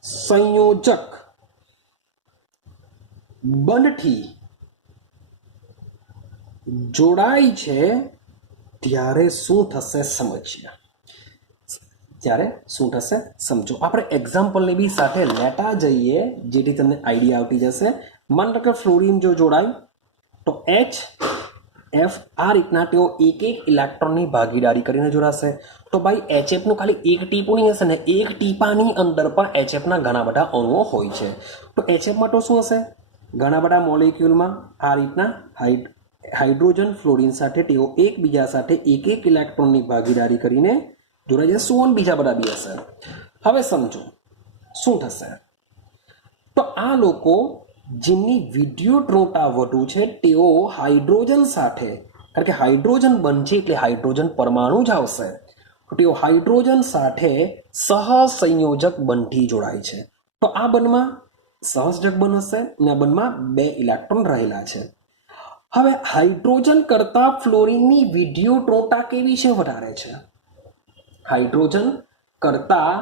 સંયોજક બંધથી જોડાય છે ત્યારે શું થશે સમજીએ. ત્યારે શું થશે સમજો. આપણે એક્ઝામ્પલની બી સાથે લેતા જઈએ જેથી તમને આઈડિયા આવતી જશે. માનો કે ફ્લોરિન જો જોડાય તો H F આ રીતના તેઓ એક એક ઇલેક્ટ્રોનની ભાગીદારી કરીને જોડાશે. તો ભાઈ HF નું ખાલી એક ટીપું નહીં હશે ને, એક ટીપાની અંદર પણ HF ના ઘણા બધા અણુઓ હોય છે. તો HF માં તો શું હશે? ઘણા બધા મોલેક્યુલમાં આ રીતના હાઇડ્રોજન ફ્લોરિન સાથે તેઓ એકબીજા સાથે એક એક ઇલેક્ટ્રોનની ભાગીદારી કરીને જોડાઈ જશે. સોન બીજા બધા બી હશે. હવે સમજો શું થશે. તો આ લોકો જેમની વિદ્યુતઋણતા વધુ છે તેઓ હાઇડ્રોજન સાથે, કારણ કે હાઇડ્રોજન બનશે એટલે હાઇડ્રોજન પરમાણુ જ આવશે, તેઓ હાઇડ્રોજન સાથે સહસંયોજક બંધથી જોડાય છે. તો આ બંધમાં સહસંયોજક બંધ હશે અને આ બંધમાં 2 ઇલેક્ટ્રોન રહેલા છે. હવે હાઇડ્રોજન કરતા ફ્લોરિનની વિદ્યુતઋણતા કેવી છે? વધારે છે. હાઇડ્રોજન કરતા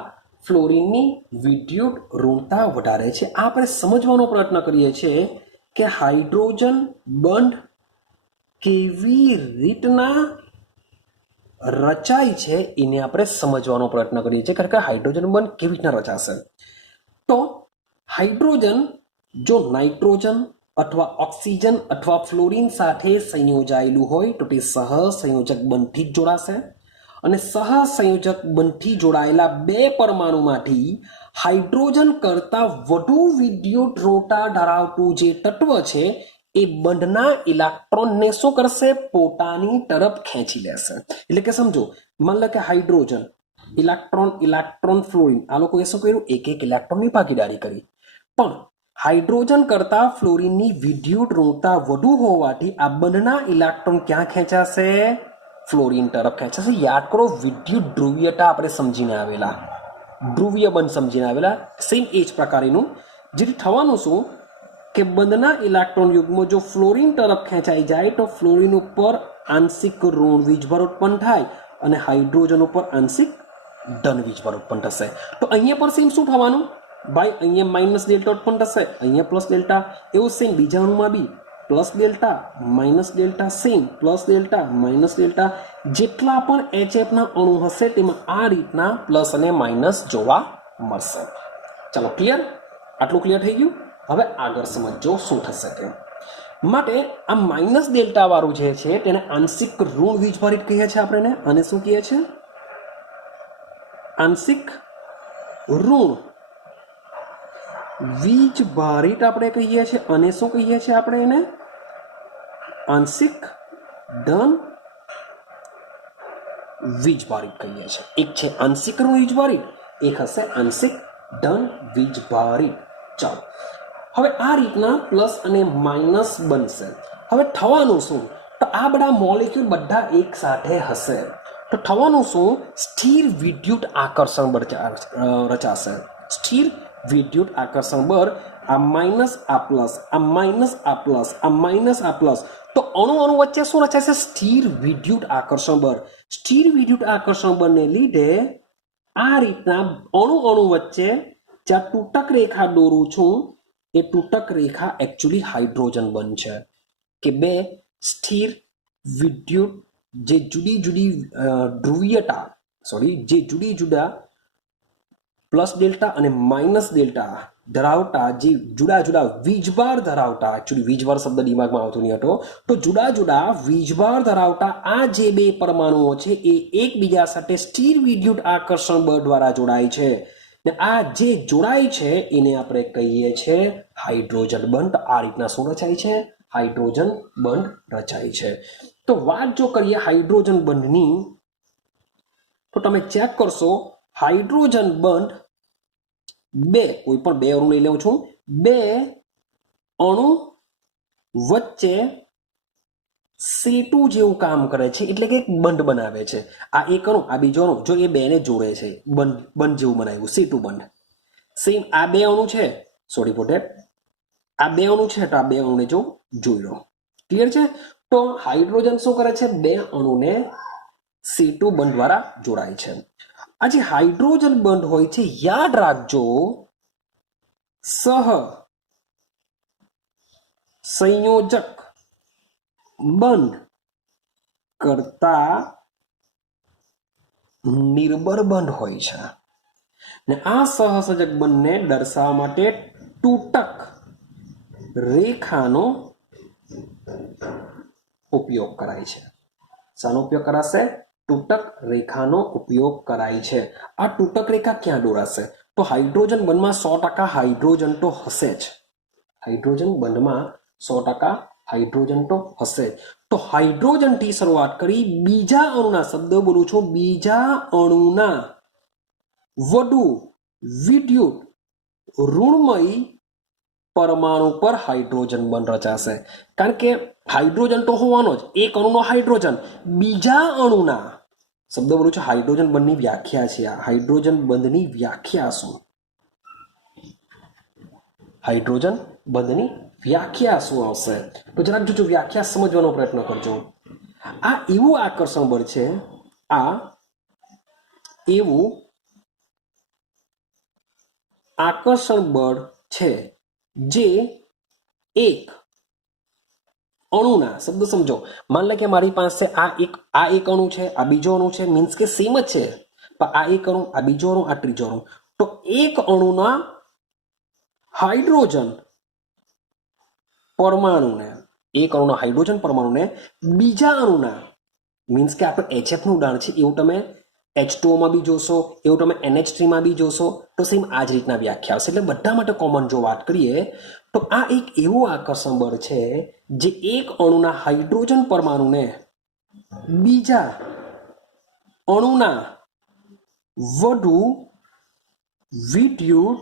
ફ્લોરિનની વિદ્યુતઋણતા વધારે છે. આ આપણે સમજવાનો પ્રયત્ન કરીએ છીએ કે હાઇડ્રોજન બંધ કેવી રીતના રચાય છે એને આપણે સમજવાનો પ્રયત્ન કરીએ છીએ. કારણ કે હાઇડ્રોજન બંધ કેવી રીતના રચાશે. તો હાઇડ્રોજન જો નાઇટ્રોજન અથવા ઓક્સિજન અથવા ફ્લોરિન સાથે સંયોજાયેલું હોય તો તે સહસંયોજક બંધથી જ જોડાશે. અને સહસંયોજક બંધથી જોડાયેલા 2 પરમાણુમાંથી હાઇડ્રોજન કરતા વધુ વિદ્યુતઋણતા ધરાવતું જે તત્વ છે એ બંધના ઇલેક્ટ્રોનને શું કરશે? પોતાની તરફ ખેંચી લેશે. એટલે કે સમજો, માન લો કે હાઇડ્રોજન ઇલેક્ટ્રોન ફ્લોરિન આ લોકોએ શું કર્યું? એક એક ઇલેક્ટ્રોનની ભાગીદારી કરી. પણ હાઇડ્રોજન કરતા ફ્લોરિનની વિદ્યુતઋણતા વધુ હોવાથી આ બંધના ઇલેક્ટ્રોન ક્યાં ખેંચાશે? ફ્લોરિન તરફ ખેંચાશે. યાદ કરો વિદ્યુત ધ્રુવીયતા આપણે સમજીને આવેલા, ધ્રુવીય બંધ સમજીને આવેલા. સેમ એ જ પ્રકારનું જેથી થવાનું શું કે બંધના ઇલેક્ટ્રોન યુગ્મો જો ફ્લોરિન તરફ ખેંચાઈ જાય તો ફ્લોરિન ઉપર આંશિક ઋણ વીજભાર ઉત્પન્ન થાય અને હાઇડ્રોજન ઉપર આંશિક ધન વીજભાર ઉત્પન્ન થશે. તો અહીંયા પર સેમ શું થવાનું? ભાઈ અહીંયા માઇનસ ડેલ્ટા ઉત્પન્ન થશે, અહીંયા પ્લસ ડેલ્ટા. એવું સેમ બીજા અણુમાં બી plus delta minus delta, same plus delta minus delta. જેટલા પણ HF ના અણુ હશે તેમાં આ રીતના પ્લસ અને માઇનસ જોવા મળશે. ચાલો ક્લિયર? આટલું ક્લિયર થઈ ગયું? હવે આગળ સમજો શું થશે તે માટે. આ માઇનસ ડેલ્ટા વાળું જે છે તેને આંશિક ઋણ વીજભારિત કહીએ છીએ આપણે. અને શું કહીએ છીએ? આંશિક ઋણ વીજભારિત આપણે કહીએ છીએ. અને શું કહીએ છીએ આપણે એને? આંશિક ધન વીજભારિત કહીએ છીએ. એક છે આંશિક ઋણ વીજભારિત, એક હશે આંશિક ધન વીજભારિત. ચાલો હવે આ રીતના પ્લસ અને માઇનસ બનશે. હવે થવાનું શું? તો આ બધા મોલેક્યુલ બધા એક સાથે હશે તો થવાનું શું? સ્થિર વિદ્યુત આકર્ષણ બળ રચાશે. સ્થિર વિદ્યુત આકર્ષણ બળ, આ માઇનસ આ પ્લસ, આ માઇનસ આ પ્લસ, આ માઇનસ આ પ્લસ. તો અણુ વચ્ચે શું રચાશે? સ્થિર વિદ્યુત આકર્ષણ બળ. સ્થિર વિદ્યુત આકર્ષણ બળને લીધે આ રીતના અણુ વચ્ચે જ્યાં તૂટક રેખા દોરું છું એ તૂટક રેખા એકચ્યુઅલી હાઇડ્રોજન બનશે કે 2 સ્થિર વિદ્યુત જે જુદી જુદી ધ્રુવીયતા જે જુદી જુદા પ્લસ ડેલ્ટા અને માઇનસ ડેલ્ટા ધરાવતા જે જુદા જુદા વીજભાર ધરાવતા, એકચ્યુઅલી વીજભાર શબ્દ દિમાગમાં આવતો નહીં હતો, તો જુદા જુદા વીજભાર ધરાવતા આ જે બે પરમાણુઓ છે એ એકબીજા સાથે સ્થિર વિદ્યુત આકર્ષણ બળ દ્વારા જોડાય છે. ને આ જે જોડાય છે એને આપણે કહીએ છીએ હાઇડ્રોજન બંધ. આ રીતના શું રચાય છે? હાઇડ્રોજન બંધ રચાય છે. તો વાત જો કરીએ હાઇડ્રોજન બંધની, તો તમે ચેક કરશો હાઇડ્રોજન બંધ બે, કોઈ પણ બે અણુ લઈ લઉં છું, બે અણુ વચ્ચે સેતુ જેવું કામ કરે છે, એટલે કે એક બંધ બનાવે છે. આ એક અણુ, આ બીજો અણુ, જો એ બેને જોડે છે, બંધ જેવું બનાવ્યું, સેતુ બંધ. સેમ આ બે અણુ છે, સોરી ફોર ધેટ, આ બે અણુ છે, તો આ બે અણુને જો જોઈ લો. ક્લિયર છે? તો હાઇડ્રોજન શું કરે છે? બે અણુને સેતુ બંધ દ્વારા જોડાય છે. આ જે હાઇડ્રોજન બંધ હોય છે, યાદ રાખજો, સંયોજક બંધ કરતા નિર્બળ બંધ હોય છે. ને આ સહસંયોજક બંધને દર્શાવવા માટે તૂટક રેખાનો ઉપયોગ કરાય છે. શાનો ઉપયોગ કરાશે? તૂટક રેખાનો ઉપયોગ કરાય છે. આ તૂટક રેખા ક્યાં દોરાશે? તો હાઇડ્રોજન બંધમાં 100% હાઇડ્રોજન તો હશે જ. હાઇડ્રોજન બંધમાં 100% હાઇડ્રોજન તો હશે. તો હાઇડ્રોજન થી શરૂઆત કરી બીજા અણુના, શબ્દ બોલું છું, બીજા અણુના વધુ વિદ્યુત ઋણમય પરમાણુ પર હાઇડ્રોજન બંધ રચાશે. કારણ કે હાઇડ્રોજન તો હોવાનો જ, એક અણુનો હાઇડ્રોજન બીજા અણુના, શબ્દ બોલું છું, હાઇડ્રોજન બંધની વ્યાખ્યા છે. આ હાઇડ્રોજન બંધની વ્યાખ્યા શું? હાઇડ્રોજન બંધની વ્યાખ્યા શું આવશે? તો જરાક જોજો, વ્યાખ્યા સમજવાનો પ્રયત્ન કરજો. આ એવું આકર્ષણ બળ છે, આ એવું આકર્ષણ બળ છે જે એક અણુના, શબ્દ સમજો, માન લે કે મારી પાસે આ એક અણુ છે, આ બીજો અણુ છે, મીન્સ કે સેમ જ છે, પણ આ એક અણુ, આ બીજો અણુ, આ ત્રીજો અણુ, તો એક અણુના હાઇડ્રોજન પરમાણુને, એક અણુના હાઇડ્રોજન પરમાણુને બીજા અણુના, મીન્સ કે આપણે HF નું ઉદાહરણ છે, એવું તમે H2O માં બી જોશો, એવું તમે NH3 માં બી જોશો, તો સેમ આ જ રીતના વ્યાખ્યા આવશે. એટલે બધા માટે કોમન જો વાત કરીએ તો આ એક એવું આકર્ષણ બળ છે જે એક અણુના હાઇડ્રોજન પરમાણુને બીજા અણુના વધુ વિદ્યુત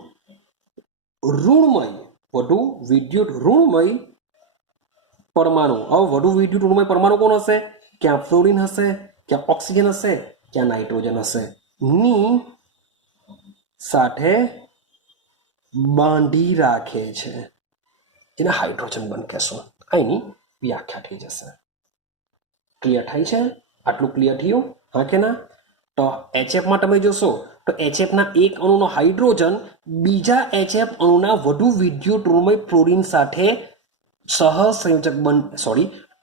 ઋણમય પરમાણુ, હવે વધુ વિદ્યુત ઋણમય પરમાણુ કોણ હશે? ક્યાં ફ્લોરિન હશે, ક્યાં ઓક્સિજન હશે, ક્યાં નાઇટ્રોજન હશે, ની સાથે બાંધી રાખે છે, એને હાઇડ્રોજન બંધ કહેશું. આની વ્યાખ્યા થઈ જશે. ક્લિયર થાય છે? આટલું ક્લિયર થયું? હા કે ના? તો HF માં તમે જોશો તો HF ના એક અણુનો હાઇડ્રોજન બીજા HF અણુના વધુ વિદ્યુત ઋણમય ફ્લોરિન સાથે સહસંયોજક બંધ,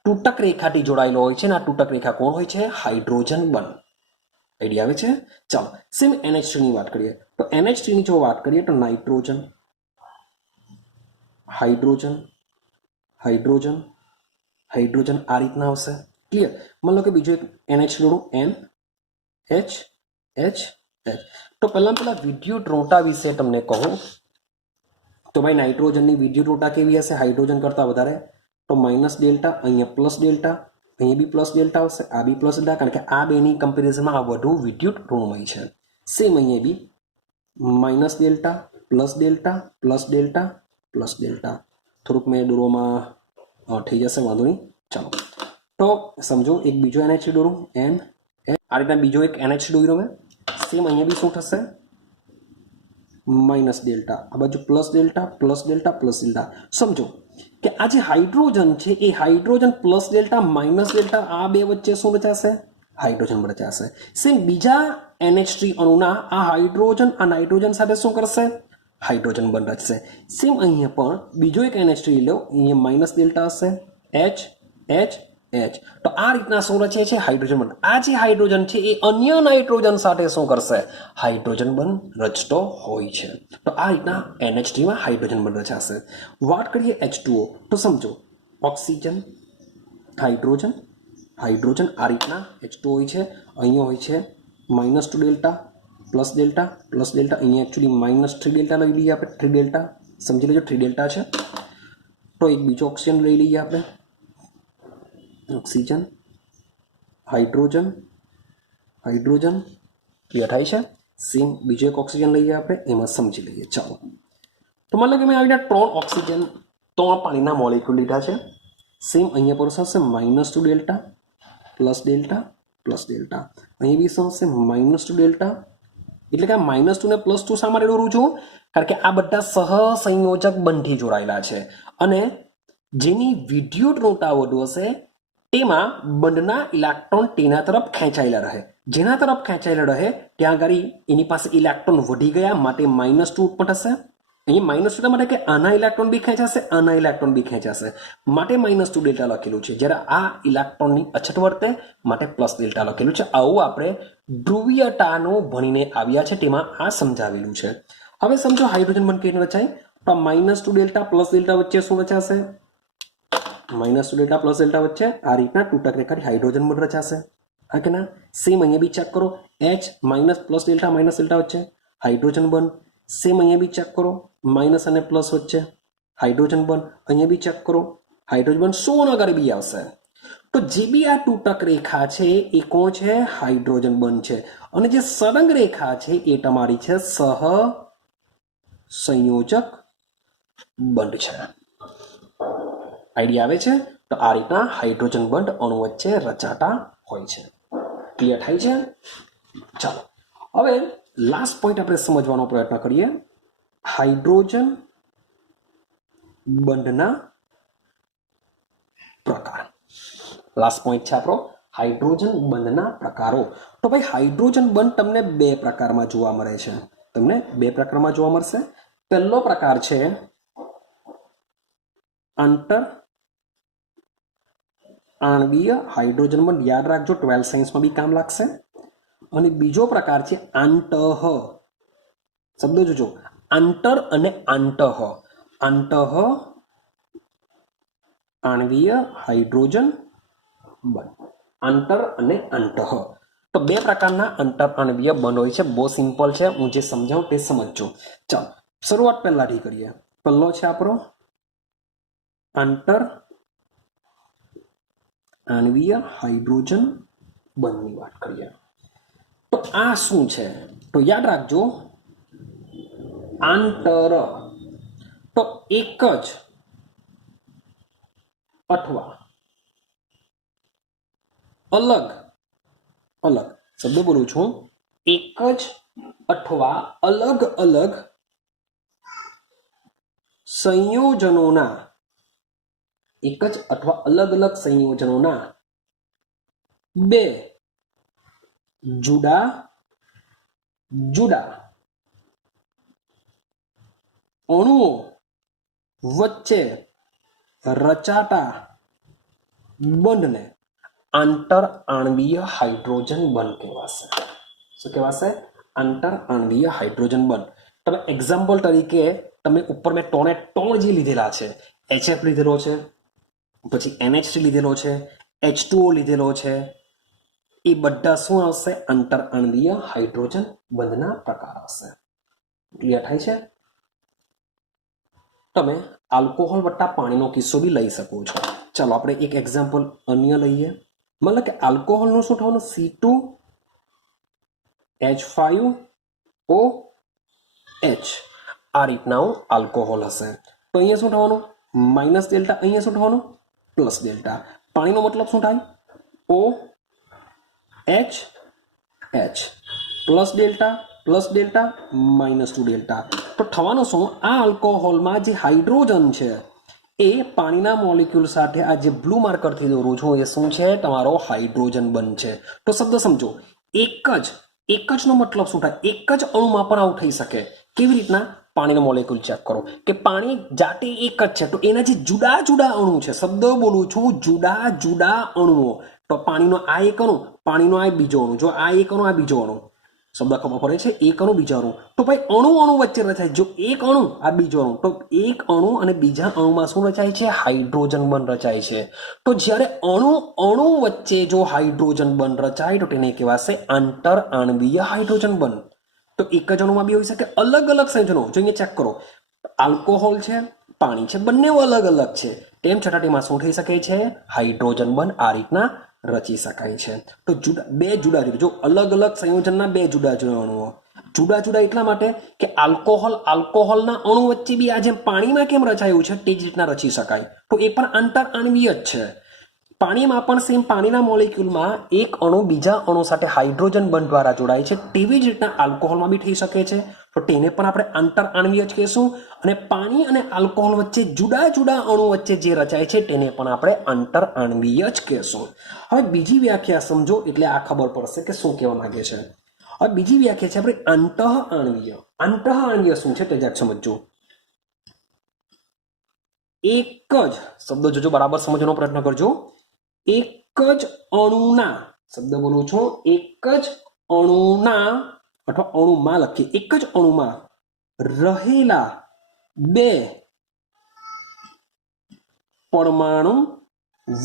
તૂટક રેખાથી જોડાયેલો હોય છે. અને આ તૂટક રેખા કોણ હોય છે? હાઇડ્રોજન બંધ. આઈડિયા આવે છે? ચાલો, સેમ NH3 ની વાત કરીએ તો NH3 ની જો વાત કરીએ તો નાઇટ્રોજન, હાઇડ્રોજન, હાઇડ્રોજન, હાઇડ્રોજન આ રીતના આવશે. ક્લિયર? માની લો કે બીજો એક NH જોડું, NH. તો પહેલા વિદ્યુત ઋણતા વિશે તમને કહું તો ભાઈ નાઇટ્રોજનની વિદ્યુત ઋણતા કેવી હશે હાઇડ્રોજન કરતા વધારે? તો માઇનસ ડેલ્ટા, અહીંયા પ્લસ ડેલ્ટા, અહીંયા બી પ્લસ ડેલ્ટા આવશે, આ બી પ્લસ ડેલ્ટા, કારણ કે આ બેની કમ્પેરિઝનમાં આ વધુ વિદ્યુત ઋણમય છે. સેમ અહીંયા બી minus delta, plus delta, plus delta, plus delta. થોડુંક મેં દોરવામાં થઈ જશે, વાંધો નહીં. ચાલો, તો સમજો એક બીજો NH દોરું, આ રીતના બીજો એક NH દોર્યો મેં. સેમ અહીંયા બી શું થશે? માઇનસ ડેલ્ટા, આ બાજુ plus delta, plus delta, plus delta. સમજો કે આ જે હાઇડ્રોજન છે એ hydrogen plus delta minus delta આ બે વચ્ચે શું રચાશે? હાઇડ્રોજન રચાશે. સેમ બીજા NH3 અણુના આ હાઇડ્રોજન આ નાઇટ્રોજન સાથે શું કરશે? હાઇડ્રોજન બંધ રચશે. સેમ અહીંયા પણ બીજો એક NH3 લો, અહીંયા માઇનસ ડેલ્ટા હશે, H, એચ. તો આ રીતના શું રચે છે? હાઇડ્રોજન બંધ. આ જે હાઇડ્રોજન છે એ અન્ય નાઇટ્રોજન સાથે શું કરશે? હાઇડ્રોજન બંધ રચતો હોય છે. તો આ રીતના NH3 માં હાઇડ્રોજન બંધ રચાશે. વાત કરીએ H2O તો સમજો ઓક્સિજન, હાઇડ્રોજન, હાઇડ્રોજન આ રીતના H2O હોય છે. અહીંયા હોય છે -2 delta plus delta plus delta. અહીંયા એકચ્યુઅલી -3 ડેલ્ટા લઈ લઈએ આપણે. 3 ડેલ્ટા સમજી લેજો, 3 ડેલ્ટા છે. તો એક બીજો ઓક્સિજન લઈ લઈએ આપણે, ઓક્સિજન, હાઇડ્રોજન, હાઇડ્રોજન. ક્લિયર થાય છે? સેમ બીજો એક ઓક્સિજન લઈએ આપણે, એમાં સમજી લઈએ. ચાલો, તો મતલબ કે મેં આવી 3 ઓક્સિજન 3 પાણીના મોલેક્યુલ લીધા છે. સેમ અહીંયા પર શું હશે? -2 delta plus delta plus delta. અહીંયા બી શું હશે? -2 ડેલ્ટા. એટલે કે આ -2 ને +2 શા માટે દોરું છું? કારણ કે આ બધા સહસંયોજક બંધથી જોડાયેલા છે અને જેની વિદ્યુત વધુ હશે તેમાં બંધના ઇલેક્ટ્રોન તેના તરફ ખેંચાયેલા રહે. જેના તરફ ખેંચાયેલા રહે ત્યાં આગળ એની પાસે ઇલેક્ટ્રોન વધી ગયા માટે -2 ઉત્પન્ન થશે. અહીં -2 માટે કે આના ઇલેક્ટ્રોન બી ખેંચાશે, આના ઇલેક્ટ્રોન બી ખેંચાશે માટે -2 ડેલ્ટા લખેલું છે. જ્યારે આ ઇલેક્ટ્રોનની અછત વર્તે માટે પ્લસ ડેલ્ટા લખેલું છે. આવું આપણે ધ્રુવીયતાનું ભણીને આવ્યા છે, તેમાં આ સમજાવેલું છે. હવે સમજો હાઇડ્રોજન બંધ કેવી રચાય? તો -2 ડેલ્ટા પ્લસ ડેલ્ટા વચ્ચે શું રચાશે? -2 ડેલ્ટા પ્લસ ડેલ્ટા વચ્ચે આ રીતના તૂટક રેખાથી હાઇડ્રોજન બંધ રચાશે. હા કે ના? સેમ અહીંયા બી ચેક કરો. H plus delta minus delta વચ્ચે હાઇડ્રોજન બંધ. સેમ અહીંયા બી ચેક કરો, માઇનસ અને પ્લસ વચ્ચે હાઇડ્રોજન બંધ. અહીંયા બી ચેક કરો, હાઇડ્રોજન બંધ. શું આગળ બી આવશે? તો જે બી આ તૂટક રેખા છે એ કોણ છે? હાઇડ્રોજન બંધ છે. અને જે સળંગ રેખા છે એ તમારી છે સહસંયોજક બંધ છે. આઈડિયા આવે છે? તો આ રીતના હાઇડ્રોજન બંધ અણુ વચ્ચે રચાતા હોય છે. ક્લિયર થાય છે? ચાલો, હવે લાસ્ટ પોઈન્ટ આપણે સમજવાનો પ્રયત્ન કરીએ. હાઇડ્રોજન બંધના પ્રકાર. લાસ્ટ પોઈન્ટ છે આપણો હાઇડ્રોજન બંધના પ્રકારો. તો ભાઈ હાઇડ્રોજન બંધ તમને 2 પ્રકારમાં જોવા મળે છે. તમને 2 પ્રકારમાં જોવા મળશે. પહેલો પ્રકાર છે આંતર આણ્વીય હાઇડ્રોજન બંધ. યાદ રાખજો, 12th સાયન્સમાં બી કામ લાગશે. અને બીજો પ્રકાર છે આંતઃ. શબ્દો જોજો, આંતર અને આંતઃ. આંતઃ આણ્વીય હાઇડ્રોજન બંધ. આંતર અને આંતઃ. તો 2 પ્રકારના આંતર આણ્વીય બંધ હોય છે. બહુ સિમ્પલ છે, હું જે સમજાવું તે સમજજો. ચાલો, શરૂઆત પહેલાથી કરીએ. પહેલો છે આપણો આંતર આણ્વીય હાઇડ્રોજન બંધની વાત કરીએ. તો આ શું છે? તો યાદ રાખજો, આંતર તો એક જ અથવા અલગ અલગ, શબ્દ બોલું છું, એક જ અથવા અલગ અલગ સંયોજનોના, એક જ અથવા અલગ અલગ સંયોજનોના 2 જુદા જુદા અણુઓ વચ્ચે રચાતા બંધને આંતર આણ્વીય હાઇડ્રોજન બંધ કહેવાશે. શું કહેવાશે? આંતર આણ્વીય હાઇડ્રોજન બંધ. તમે એક્ઝામ્પલ તરીકે તમે ઉપર મેં 3 જે લીધેલા છે, HF લીધેલો છે, પછી NH3 લીધેલો છે, H2O લીધેલો છે, એ બધા શું આવશે? આંતર આણ્વીય હાઇડ્રોજન બંધના પ્રકાર આવશે. ક્લિયર થાય છે? તમે આલ્કોહોલ વત્તા પાણીનો કિસ્સો બી લઈ શકો છો. ચાલો આપણે એક એક્ઝામ્પલ અન્ય લઈએ. મતલબ કે આલ્કોહોલનું શું થવાનું? C2H5OH. આ રીતના આલ્કોહોલ હશે. તો અહીંયા શું થવાનું? Minus delta. અહીંયા શું થવાનું? Plus delta. પાણીનો મતલબ શું થાય? OH plus delta -2 delta. તો થવાનું શું? આ આલ્કોહોલમાં જે હાઇડ્રોજન છે એ પાણીના મોલેક્યુલ સાથે આ જે બ્લુ માર્કરથી દોરું છું એ શું છે? તમારો હાઇડ્રોજન બંધ છે. તો શબ્દ સમજો, એક જ નો મતલબ શું થાય? એક જ અણુમાં પણ આવું થઈ શકે. કેવી રીતના? પાણીનો મોલેક્યુલ ચેક કરો કે પાણી જાતે એક જ છે, તો એના જે જુદા જુદા અણુ છે, શબ્દ બોલું છું, જુદા જુદા અણુઓ, તો પાણીનો આ એક અણુ, પાણીનો આ બીજો અણુ, જો આ એક અણુ આ બીજો અણુ, શબ્દ ખબર પડે છે, એક અણુ બીજો અણુ, તો ભાઈ અણુ અણુ વચ્ચે રચાય, જો એક અણુ આ બીજો અણુ, તો એક અણુ અને બીજા અણુમાં શું રચાય છે? હાઇડ્રોજન બંધ રચાય છે. તો જ્યારે અણુ અણુ વચ્ચે જો હાઇડ્રોજન બંધ રચાય તો તેને કહેવાશે આંતર આણ્વીય હાઇડ્રોજન બંધ. તો એક જ અણુમાં બી હોઈ શકે, અલગ અલગ સંયોજનો, જો અહીંયા ચેક કરો, આલ્કોહોલ છે, પાણી છે, બંને અલગ અલગ છે, તેમ છતાં તેમાં શું થઈ શકે છે? હાઇડ્રોજન બંધ આ રીતના રચી શકાય છે. તો બે જુદા જુદા, જો અલગ અલગ સંયોજનના બે જુદા જુદા અણુઓ, જુદા જુદા એટલા માટે કે આલ્કોહોલના અણુ વચ્ચે બી આ જેમ પાણીમાં કેમ રચાયું છે તે જ રીતના રચી શકાય, તો એ પણ આંતર આણ્વીય જ છે. પાણીમાં પણ સેમ પાણીના મોલેક્યુલમાં એક અણુ બીજા અણુ સાથે હાઇડ્રોજન બંધ દ્વારા જોડાય છે, તેવી જ રીતના આલ્કોહોલમાં બી થઈ શકે છે, તો તેને પણ આપણે આંતર આણ્વીય જ કહેશું. અને પાણી અને આલ્કોહોલ વચ્ચે જુદા જુદા અણુ વચ્ચે જે રચાય છે તેને પણ આપણે આંતર આણ્વીય જ કહેશું. હવે બીજી વ્યાખ્યા સમજો એટલે આ ખબર પડશે કે શું કહેવા માંગે છે. હવે બીજી વ્યાખ્યા છે આપણે અંતઃ આણ્વીય. અંતઃ આણ્વીય શું છે તે જરાક સમજો. એક જ શબ્દ જોજો, બરાબર સમજવાનો પ્રયત્ન કરજો. એક જ અણુના, શબ્દ બોલું છું, એક જ અણુના અથવા અણુમાં લખીએ, એક જ અણુમાં રહેલા બે પરમાણુ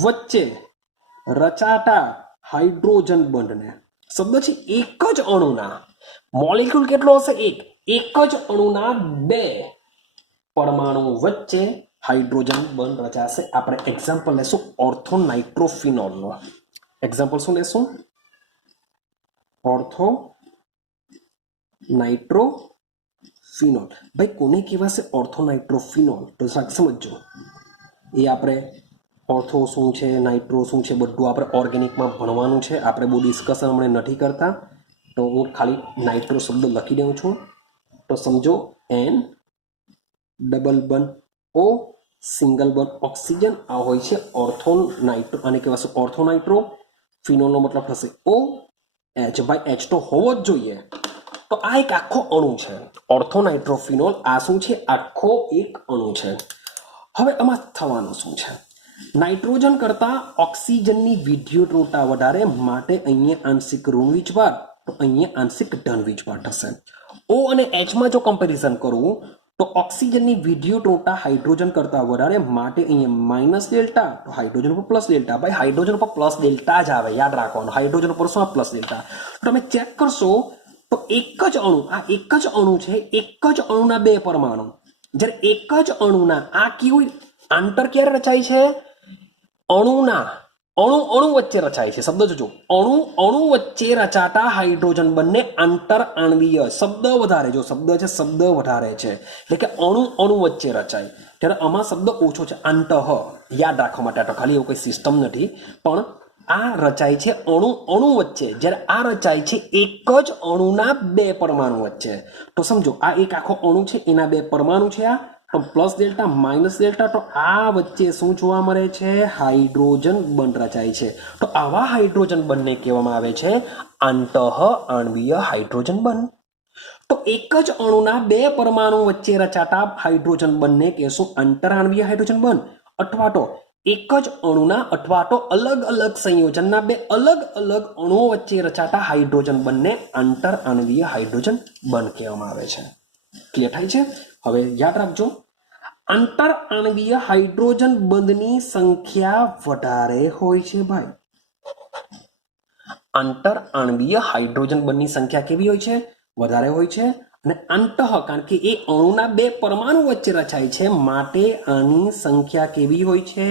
વચ્ચે રચાતા હાઇડ્રોજન બંધને, શબ્દ છે એક જ અણુના, મોલેક્યુલ કેટલો હશે? એક જ અણુના બે પરમાણુ વચ્ચે હાઇડ્રોજન બંધ રચાશે. આપણે એક્ઝામ્પલ લેશું ઓર્થો નાઇટ્રોફિનોલનો. એક્ઝામ્પલ શું લેશું? Ortho nitrophenol. ભાઈ કોને કહેવાશે ઓર્થો નાઇટ્રોફિનોલ? તો સમજો, એ આપણે ઓર્થો શું છે, નાઇટ્રો શું છે, બધું આપણે ઓર્ગેનિકમાં ભણવાનું છે, આપણે બહુ ડિસ્કશન હમણાં નથી કરતા, તો હું ખાલી નાઇટ્રો શબ્દ લખી દઉં છું. તો સમજો N ડબલ બંધ O સિંગલ બંધ ઓક્સિજન, આ હોય છે ઓર્થો નાઇટ્રો, આને કહેવાશે ઓર્થો નાઇટ્રો. ફિનોલનો મતલબ થશે O H. ભાઈ H તો હોવો જ જોઈએ. તો આ એક આખો અણુ છે ઓર્થો નાઇટ્રોફિનોલ. આ શું છે? આખો એક અણુ છે. હવે આમાં થવાનું શું છે? નાઇટ્રોજન કરતા ઓક્સિજનની વિદ્યુતઋણતા વધારે, માટે અહીંયા આંશિક ઋણ વીજભાર, તો અહીંયા આંશિક ધન વીજભાર થશે. O અને H માં જો કમ્પેરિઝન કરું તો ઓક્સિજનની વિદ્યુતઋણતા હાઇડ્રોજન કરતા વધારે, માટે અહીંયા માઇનસ ડેલ્ટા, તો હાઇડ્રોજન ઉપર પ્લસ ડેલ્ટા. ભાઈ હાઇડ્રોજન ઉપર પ્લસ ડેલ્ટા જ આવે, યાદ રાખવાનું. હાઇડ્રોજન ઉપર શું? Plus delta. તમે ચેક કરશો તો એક જ અણુ, આ એક જ અણુ છે, એક જ અણુના બે પરમાણુ, જ્યારે એક જ અણુના આ કેવું આંતર ક્યારે રચાય છે? અણુના અણુ વચ્ચે રચાય છે. શબ્દ જોજો, અણુ વચ્ચે રચાતા હાઇડ્રોજન બંને આંતર આણ્વીય. શબ્દ વધારે, જો શબ્દ છે, શબ્દ વધારે છે, એટલે કે અણુ વચ્ચે રચાય. ત્યારે આમાં શબ્દ ઓછો છે, આંતઃ, યાદ રાખવા માટે. તો ખાલી એવું કોઈ સિસ્ટમ નથી, પણ આ રચાય છે અણુ વચ્ચે, જ્યારે આ રચાય છે એક જ અણુના બે પરમાણુ વચ્ચે. તો સમજો આ એક આખો અણુ છે, એના બે પરમાણુ છે, આ તો પ્લસ ડેલ્ટા માઇનસ ડેલ્ટા, તો આ વચ્ચે શું જોવા મળે છે? હાઇડ્રોજન બંધ રચાય છે. તો આવા હાઇડ્રોજન બંધને કહેવામાં આવે છે આંતઃ આણ્વીય હાઇડ્રોજન બંધ. તો એક જ અણુના બે પરમાણુ વચ્ચે રચાતા હાઇડ્રોજન બંધને કહેશું આંતર આણ્વીય હાઇડ્રોજન બંધ. અથવા તો એક જ અણુના અથવા તો અલગ અલગ સંયોજનના બે અલગ અલગ અણુઓ વચ્ચે રચાતા હાઇડ્રોજન બંધને આંતર આણ્વીય હાઇડ્રોજન બંધ કહેવામાં આવે છે. ક્લિયર થાય છે? હવે યાદ રાખજો, આંતર આણ્વીય હાઇડ્રોજન બંધની સંખ્યા વધારે હોય છે. ભાઈ આંતર આણ્વીય હાઇડ્રોજન બંધની સંખ્યા કેવી હોય છે? વધારે હોય છે. અને અંતઃ, કારણ કે એ અણુના બે પરમાણુ વચ્ચે રચાય છે, માટે આની સંખ્યા કેવી હોય છે?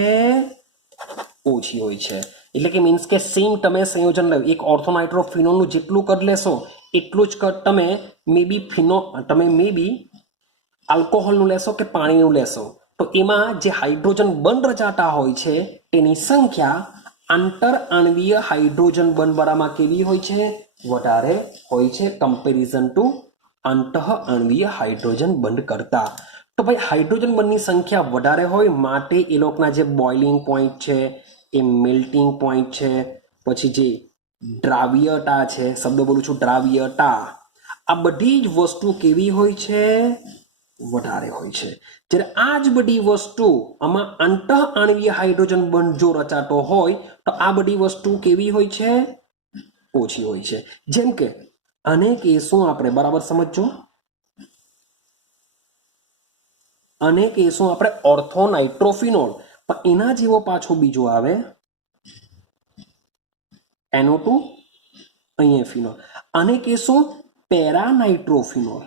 ઓછી હોય છે. એટલે કે મીન્સ કે સેમ તમે સંયોજન લો, એક ઓર્થો નાઇટ્રોફિનોલનું જેટલું કદ લેશો એટલું જ કદ તમે મે બી આલ્કોહોલનું લેશો કે પાણીનું લેશો, તો એમાં જે હાઇડ્રોજન બંધ રચાતા હોય છે તેની સંખ્યા આંતર આણ્વીય હાઇડ્રોજન બંધવાળામાં કેવી હોય છે? વધારે હોય છે, કમ્પેરિઝન ટુ આંતઃ આણ્વીય હાઇડ્રોજન બંધ કરતા. તો ભાઈ હાઇડ્રોજન બંધની સંખ્યા વધારે હોય, માટે એ લોકોના જે બોઇલિંગ પોઈન્ટ છે, એ મેલ્ટિંગ પોઈન્ટ છે, પછી જે દ્રાવ્યતા છે, શબ્દ બોલું છું દ્રાવ્યતા, આ બધી જ વસ્તુ કેવી હોય છે? વધારે હોય છે. જ્યારે આ જ બધી વસ્તુ આમાં આંતઃ આણવીય હાઇડ્રોજન બંધ જો રચાતો હોય તો આ બધી વસ્તુ કેવી હોય છે? ઓછી હોય છે. જેમ કે આને કહેશું આપણે, બરાબર સમજો, આને કહેશું આપણે ઓર્થોનાઇટ્રોફિનોલ, પણ એના જેવો પાછો બીજો આવે NO2, અહીંયા ફિનોલ. આને કહેશું પેરાનાઇટ્રોફિનોલ.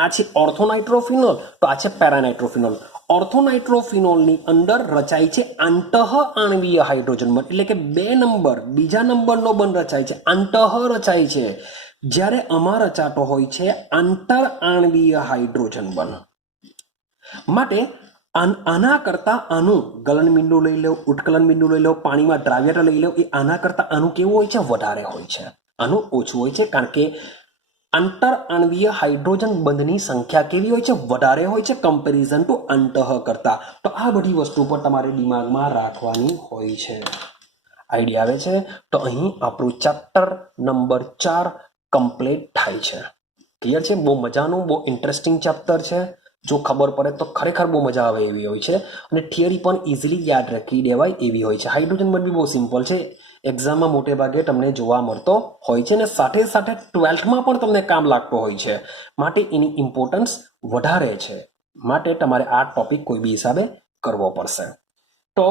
આ છે ઓર્થોનાઇટ્રોફિનોલ, તો આ છે પેરાનાઇટ્રોફિનોલ. ઓર્થોનાઇટ્રોફિનોલની અંદર રચાય છે આંતઃ આણવીય હાઇડ્રોજન બંધ, એટલે કે બીજા નંબરનો બંધ રચાય છે, આંતઃ રચાય છે. જ્યારે આમાં રચાતો હોય છે આંતર આણવીય હાઇડ્રોજન બંધ. માટે આના કરતા આનું ગલનબિંદુ લઈ લો, ઉત્કલન બિંદુ લઈ લો, પાણીમાં દ્રાવ્યતા લઈ લો, એ આના કરતા આનું કેવું હોય છે? વધારે હોય છે. આનું ઓછું હોય છે, કારણ કે આંતર આણવીય હાઇડ્રોજન બંધની સંખ્યા કેવી હોય છે? વધારે હોય છે કમ્પેરિઝન ટુ અંતઃ કરતા. તો આ બધી વસ્તુ પર તમારે દિમાગમાં રાખવાની હોય છે. આઈડિયા આવે છે? તો અહીં આપણું ચેપ્ટર નંબર 4 કમ્પ્લીટ થાય છે. ક્લિયર છે? બહુ મજાનું, બહુ ઇન્ટરેસ્ટિંગ ચેપ્ટર છે. જો ખબર પડે તો ખરેખર બહુ મજા આવે એવી હોય છે, અને થિયરી પણ ઇઝીલી યાદ રાખી દેવાય એવી હોય છે. હાઇડ્રોજન બંધ બી બહુ સિમ્પલ છે, એક્ઝામમાં મોટે ભાગે તમને જોવા મળતો હોય છે, અને સાથે સાથે 12થમાં પણ તમને કામ લાગતો હોય છે. માટે એની ઇમ્પોર્ટન્સ વધારે છે. માટે તમારે આ ટોપિક કોઈ બી હિસાબે કરવો પડશે. તો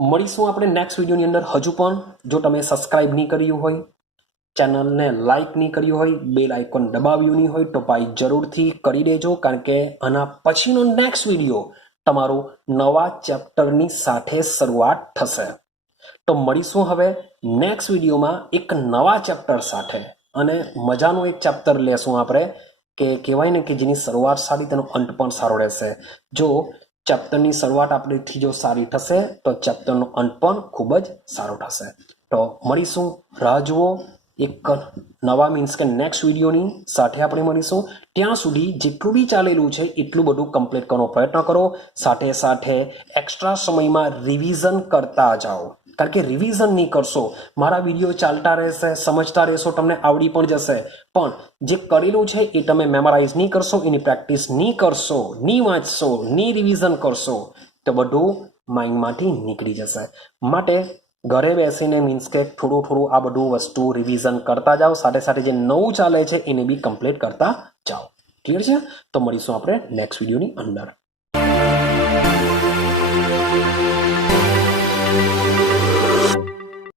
મળીશું આપણે નેક્સ્ટ વિડીયોની અંદર. હજુ પણ જો તમે સબસ્ક્રાઇબ નહીં કર્યું હોય, ચેનલને લાઇક નહીં કર્યું હોય, બેલ આઇકોન દબાવ્યું નહીં હોય, તો ભાઈ જરૂરથી કરી દેજો, કારણ કે આના પછીનો નેક્સ્ટ વિડીયો તમારું નવા ચેપ્ટરની સાથે શરૂઆત થશે. તો મળીશું હવે નેક્સ્ટ વિડીયોમાં એક નવા ચેપ્ટર સાથે, અને મજાનું એક ચેપ્ટર લેશું આપણે, કે કહેવાય ને કે જેની શરૂઆત સારી તેનો અંત પણ સારો રહેશે. જો ચેપ્ટરની શરૂઆત આપણેથી જો સારી થશે તો ચેપ્ટરનો અંત પણ ખૂબ જ સારો થશે. તો મળીશું, રાહ જુઓ એક નવા મીન્સ કે નેક્સ્ટ વિડીયોની સાથે આપણે મળીશું. ત્યાં સુધી જેટલું બી ચાલેલું છે એટલું બધું કમ્પ્લીટ કરવાનો પ્રયત્ન કરો. સાથે સાથે એક્સ્ટ્રા સમયમાં રિવિઝન કરતા જાઓ, કારણ કે રિવિઝન નહીં કરશો, મારા વિડીયો ચાલતા રહેશે, સમજતા રહેશો, તમને આવડી પણ જશે, પણ જે કરેલું છે એ તમે મેમરાઇઝ નહીં કરશો, એની પ્રેક્ટિસ નહીં કરશો, નહીં વાંચશો, નહીં રિવિઝન કરશો, તો બધું માઇન્ડમાંથી નીકળી જશે. માટે ઘરે બેસીને મીન્સ કે થોડું આ બધું વસ્તુ રિવિઝન કરતા જાઓ, સાથે સાથે જે નવું ચાલે છે એને બી કમ્પ્લીટ કરતા જાઓ. ક્લિયર છે? તો મળીશું આપણે નેક્સ્ટ વિડીયોની અંદર.